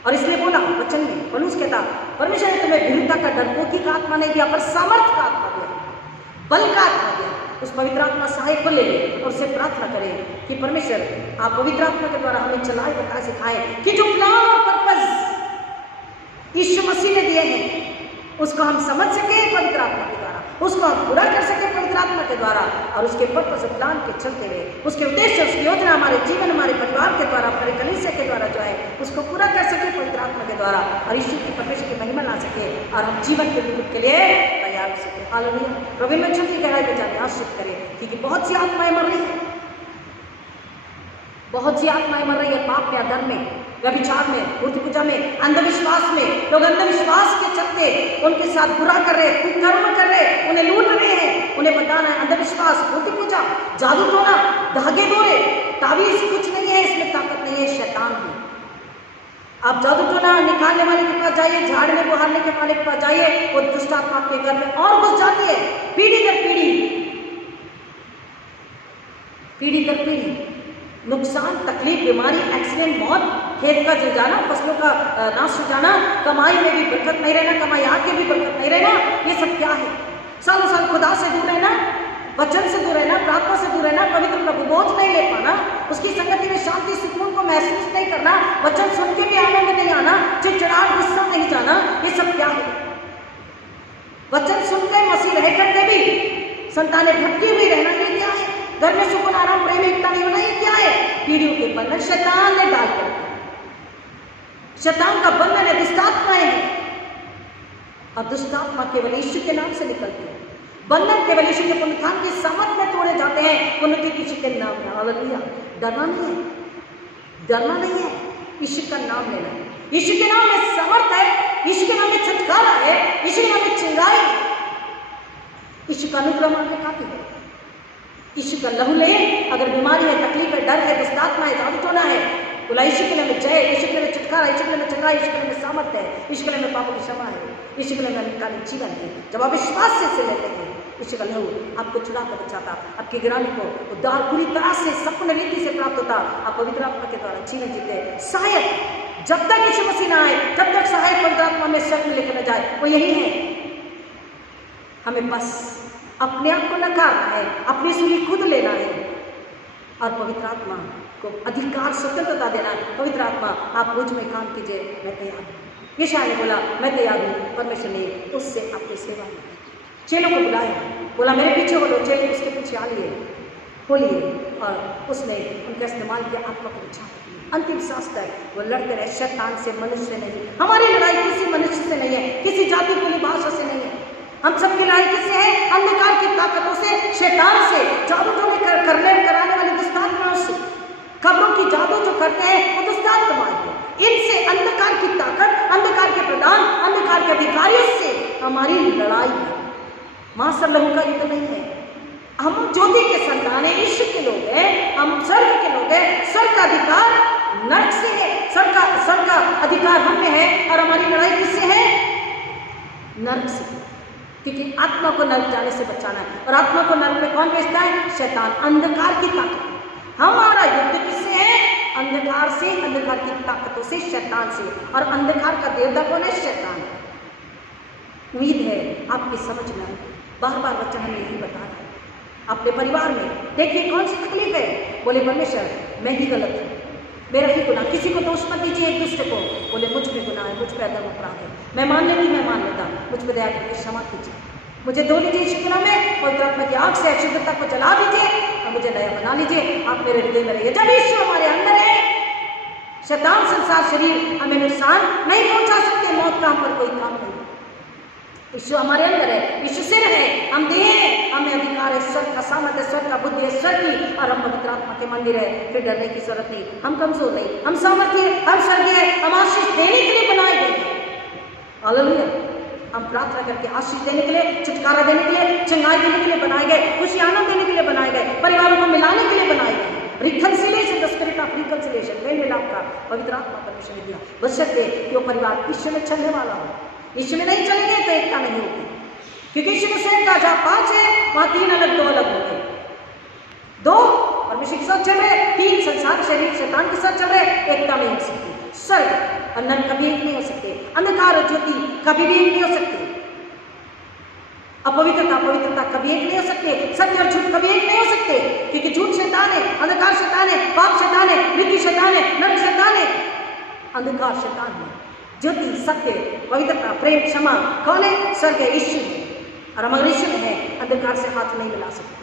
और इसलिए बोला वचन में, पौलुस कहता, परमेश्वर ने तुम्हें विरुद्धता का, डरपोकी का आत्मा नहीं दिया, पर सामर्थ्य का आत्मा दिया, बल का आत्मा दिया। उस पवित्र आत्मा सहायक को ले ले और उससे प्रार्थना करें कि परमेश्वर आप पवित्र आत्मा के द्वारा हमें चलाए, बताए, सिखाए कि जो प्लान और पर्पस यीशु मसीह ने दिए हैं उसको हम समझ सके पवित्र आत्मा के द्वारा, उसको हम पूरा कर सके पवित्र आत्मा के द्वारा, और उसके पर्पस और प्लान के चलते हुए उसके उद्देश्य, उसकी योजना हमारे जीवन, हमारे परिवार के द्वारा, हमारे कलीसिया के द्वारा जो है उसको पूरा कर सके पवित्र आत्मा के द्वारा, और यीशु की परमेश्वर की महिमा ला सके और हम जीवन के विरुद्ध के लिए तैयार हो सके। हालेलुया, प्रभु में छोटी गहराई में जाने आश्रित करें, क्योंकि बहुत सी आत्माएं मर रही है, बहुत सी आत्माएं मर रही है पाप में, अधर्म में, व्यभिचार में, मूर्ति पूजा में, अंधविश्वास में। लोग अंधविश्वास के चलते उनके साथ बुरा कर रहे, कुकर्म कर रहे, उन्हें लूट रहे हैं, उन्हें बताना है अंधविश्वास, मूर्ति पूजा, जादू टोना, धागे डोरे, तावीज कुछ नहीं है, इसमें ताकत नहीं है, शैतान है। आप जादू टोना निकालने वाले के पास जाइए, झाड़ने बुहारने के वाले के पास जाइए, वो दुष्ट आत्मा आपके घर में और घुस जाती है, पीढ़ी दर पीढ़ी, पीढ़ी दर पीढ़ी, नुकसान, तकलीफ, बीमारी, एक्सीडेंट, मौत, खेत का जल जाना, फसलों का नाश हो जाना, कमाई में भी बरकत नहीं रहना, कमाई आके भी बरकत नहीं रहना, ये सब क्या है? सालों साल खुदा से दूर रहना, वचन से दूर रहना, प्रार्थना से दूर रहना, पवित्र प्रभु बोझ नहीं ले पाना, उसकी संगति में शांति सुकून को महसूस नहीं करना, वचन सुन के भी आनंद नहीं आना, चिड़चिड़ाहट, गुस्सा नहीं जाना, ये सब क्या है? वचन सुनकर मसीह रह करके भी संतानें भटकी हुई रहना, ये क्या है? घर में सुकून, आराम, प्रेम, एकता नहीं होना, ये क्या है? पीढ़ियों के बंधन शैतान ने डाल कर, शैतान का बंधन है, दुष्टात्माएं हैं, और दुष्टात्मा केवल यीशु के नाम से निकलती है। बंधन केवल यीशु के पुनरुत्थान के सामर्थ में तोड़े जाते हैं, पुनरुत्थान यीशु के नाम में। हालेलुया, डरना नहीं है, डरना नहीं है, यीशु का नाम लेना है। यीशु के नाम में समर्थ है, यीशु के नाम में छुटकारा है, यीशु के नाम में चिंगारी, यीशु का अनुग्रह मांगने काफी है। यीशु का लहू ले, अगर बीमारी है, तकलीफ है, डर है, दुष्टात्मा है, जादू टोना है, बोला यीशु के नाम में जय, यीशु के नाम में छुटकारा, यीशु के नाम में चंगाई, यीशु के नाम में सामर्थ्य है, यीशु के नाम में पापों की क्षमा है, यीशु के नाम में अनंतकालीन जीवन है। जब आप विश्वास से लेते हैं यीशु का लहू आपको छुड़ा कर बचाता, आपकी गिरानी को उद्धार पूरी तरह से संपूर्ण रीति से प्राप्त होता, आप पवित्र आत्मा के द्वारा जीवन जीते। शायद जब तक यीशु मसीह ना आए तब तक सहायक पवित्र आत्मा में शक्ति लेकर न जाए, वो यही है। हमें बस अपने आप को नकारना है, अपनी सूली खुद लेना है और पवित्र आत्मा को अधिकार स्वतंत्रता देना है। पवित्र आत्मा आप मुझ में काम कीजिए, मैं तैयार हूँ। यशायाह ने बोला मैं तैयार हूँ, परमेश्वर ने उससे अपनी सेवा में चेलों को बुलाया, बोला मेरे पीछे बोलो, चेले उसके पीछे आ लिए, बोलिए, और उसने उनका इस्तेमाल किया, आत्मा को बचा दिया। अंतिम सांस तक वो लड़ते रहे शैतान से, मनुष्य से नहीं। हमारी लड़ाई किसी मनुष्य से नहीं है, किसी जाति बोली भाषा से नहीं है। हम सबकी लड़ाई किससे है? अंधकार की ताकतों से, शैतान से, जादू टोने कराने वाली दुष्टात्माओं से। खबरों की जादू जो करते हैं वो दुष्टात्माएं हैं। इनसे अंधकार की ताकत, अंधकार के प्रधान, अंधकार के अधिकारियों से हमारी लड़ाई है। मां सब लोगों का युद्ध नहीं है। हम ज्योति के संतान हैं, ईश्वर के लोग हैं, हम स्वर्ग के लोग हैं। स्वर्ग का अधिकार नरक से है, स्वर्ग का अधिकार हम में है, और हमारी लड़ाई किससे है? नरक से, क्योंकि आत्मा को नरक जाने से बचाना है। और आत्मा को नरक में कौन भेजता है? शैतान, अंधकार की ताकत। हमारा युद्ध किससे है? अंधकार से, अंधकार की ताकतों से, शैतान से। और अंधकार का देवता कौन है? शैतान। उम्मीद है आपकी समझ में आए। बार बार बच्चा हमें यही बता रहा है। अपने परिवार में देखिए कौन सी तकलीफ है, बोले परमेश्वर मैं ही गलत हूँ, मेरा ही गुनाह। किसी को दोष मत दीजिए एक दूसरे को, बोले मुझ पे गुनाह है, मुझ पे अधर्म अपराध है, मैं मान लेती, मैं मान लेता, मुझ पे दया करके क्षमा कीजिए, मुझे धो लीजिए इस गुनाह में, पवित्र आत्मा की आग से अशुद्धता को जला दीजिए और मुझे नया बना लीजिए, आप मेरे हृदय में रहिए। जब यीशु हमारे अंदर है, शैतान, संसार, शरीर हमें नुकसान नहीं पहुंचा सकते, मौत का हम पर कोई काम नहीं। यीशु हमारे अंदर है, यीशु सिर है, हम देह हैं, हमें अधिकार है, स्वर्ग का सामर्थ्य, स्वर्ग का बुद्धि है, स्वर्ग की, और हम पवित्र आत्मा के मंदिर है। फिर डरने की जरूरत नहीं, हम कमजोर नहीं, हम सामर्थ्य, हम स्वर्गीय, हम आशीष देने के लिए बनाए गए हैं। हालेलुया। हम प्रार्थना करके आशीष देने के लिए, छुटकारा देने के लिए, चंगाई देने के लिए बनाए गए, खुशी आनंद देने के लिए बनाए गए, परिवारों को मिलाने के लिए बनाए गए। Reconciliation, the spirit of reconciliation, मेल मिलाप का पवित्र आत्मा परमेश्वर ने दिया, बशर्ते कि वो परिवार यीशु में चलने वाला हो। यीशु में नहीं चलेंगे तो एकता नहीं होगी, क्योंकि यीशु में सेम का जहाँ 5 है वहाँ 3 अलग, 2 अलग होंगे। 2 परमेश्वर के साथ चल रहे, 3 संसार, शरीर, शैतान के साथ चल रहे, एकता नहीं हो सकती। स्वर्ग और नरक कभी एक नहीं हो सकते, अंधकार और ज्योति कभी भी एक नहीं हो सकते, अपवित्रता पवित्रता कभी एक नहीं हो सकते, सत्य और झूठ कभी एक नहीं हो सकते, क्योंकि झूठ शैतान है, अंधकार शैतान है, पाप शैतान है, मृत्यु शैतान है, नरक शैतान है, अंधकार शैतान है, ज्योति सत्य पवित्रता प्रेम क्षमा कौन है? स्वर्ग है, ईश्वर है। और हम अगर ईश्वर है, अंधकार से हाथ नहीं मिला सकते।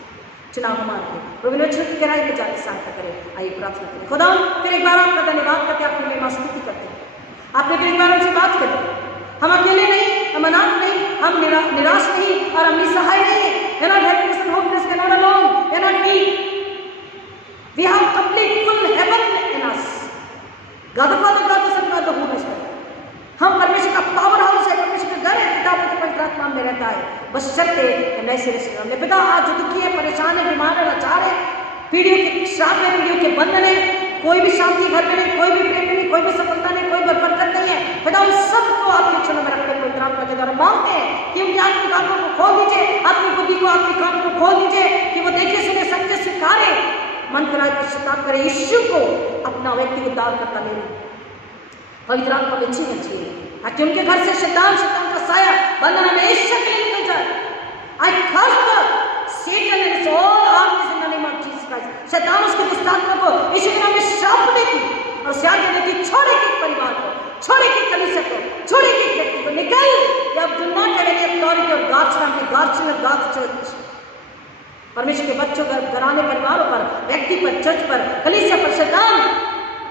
चुनाव हमारे प्रभु ने की गहराई में जाकर सहायता करे। आइए प्रार्थना करें। खुदा फिर एक बार आपका धन्यवाद करते, आपकी महिमा स्तुति करते हैं। आपने फिर एक बार हमसे बात करी, हम अकेले नहीं, हम अनाथ नहीं, हम निराश नहीं और हम निसहाय नहीं। We are not helpless and hopeless, we are not alone, we are not weak. We have complete full heaven in us. God the Father, God the Son, God the Holy Spirit. हम परमेश्वर का power house है, परमेश्वर का घर है, पिता पुत्र पवित्र आत्मा में रहता है। बस शर्ते नए सिरे से हमने पिता आज जो दुखी है, परेशान है, बीमार है, लाचार है, पीढ़ियों के श्राप है, पीढ़ियों के बंधन है, कोई भी शांति घर में नहीं, कोई भी प्रेम नहीं, कोई भी सफलता नहीं, कोई बरकत नहीं है। पिता उन सबको आपके चरणों में रखकर पवित्र आत्मा के द्वारा मांगते हैं कि उनकी आत्मिक आंखों को खोल दीजिए, आत्मिक बुद्धि को, आत्मिक कान को खोल दीजिए कि वो देखे सुने सत्य स्वीकारे, मन फिराए पश्चाताप करे, यीशु को अपना व्यक्तिगत उद्धार करता ले पवित्र आत्मा में जीवन चाहिए, ताकि उनके घर से शैतान का साया बंधन हमेशा के लिए निकल जाए। I curse the Satan and his all armies in the name of Jesus Christ. शैतान उसके दुष्टात्मा को यीशु के नाम में श्राप देती और श्राप देती, छोड़ेगी परिवार को, छोड़ेगी कलीसिया को, छोड़ेगी व्यक्ति को, निकल। You do not have any authority of God's family, God's children, God's church. परमेश्वर के बच्चों पर, घराने परिवारों पर, व्यक्ति पर, चर्च पर, कलीसिया पर शैतान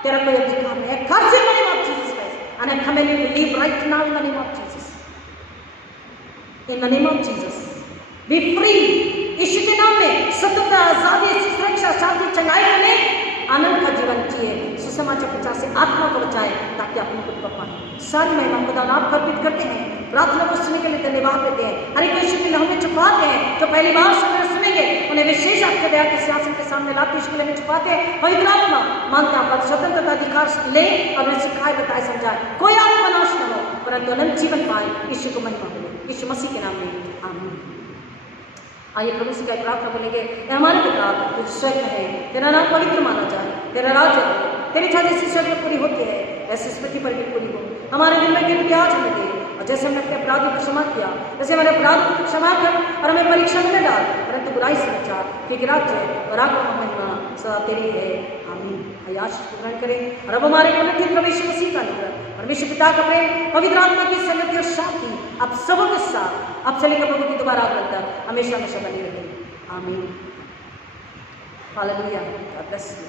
तेरा कोई अधिकार नहीं है। कर्ज in the name of Jesus Christ. And I command you to leave right now in the name of Jesus. In the name of Jesus. Be free. यीशु के नाम में स्वतंत्रता, आजादी, सुरक्षा, शांति, चंगाई में आनंद का जीवन जिए, सुसमाचार प्रचार से आत्मा को बचाए, ताकि अपने खुद को पाए। सारी महिमा खुदा आप अर्पित करते हैं, प्रार्थना को सुनने के लिए धन्यवाद देते हैं। हर एक यीशु के नाम में छुपाते हैं, जो पहली बार सुनेंगे उन्हें विशेष आपके दया के सिंहासन के सामने लाते यीशु के लिए छुपाते हैं। पवित्र आत्मा मांगता आप स्वतंत्रता अधिकार ले और उन्हें सिखाए, बताए, समझाए, कोई आत्मा नाश न हो, परंतु अनंत जीवन पाए। यीशु को महिमा मिले, यीशु मसीह के नाम में आमीन। आइए प्रभु से क्या प्रार्थना बोलेंगे, हमारे पिता जो स्वर्ग में है, तेरा नाम पवित्र माना जाए, तेरा राज्य आए, तेरी इच्छा जैसी स्वर्ग में पूरी होती है वैसे इस पृथ्वी पर भी पूरी हो। हमारे दिन में गिर आज हमें दे, और जैसे हमने अपने अपराधों को क्षमा किया वैसे हमारे अपराधों को क्षमा कर, और हमें परीक्षा में न डाल परंतु बुराई से बचा, क्योंकि राज्य और आत्मा महिमा सदा तेरी है। आमीन। आइए आशीष को ग्रहण करें। और अब हमारे पुण्य प्रभु यीशु मसीह का अनुग्रह, परमेश्वर पिता का प्रेम, पवित्र आत्मा की संगति और शांति आप सबों के साथ अब से लेकर प्रभु की दोबारा आगमन तक हमेशा हमेशा बनी रहे। आमीन। हालेलुया। God bless you.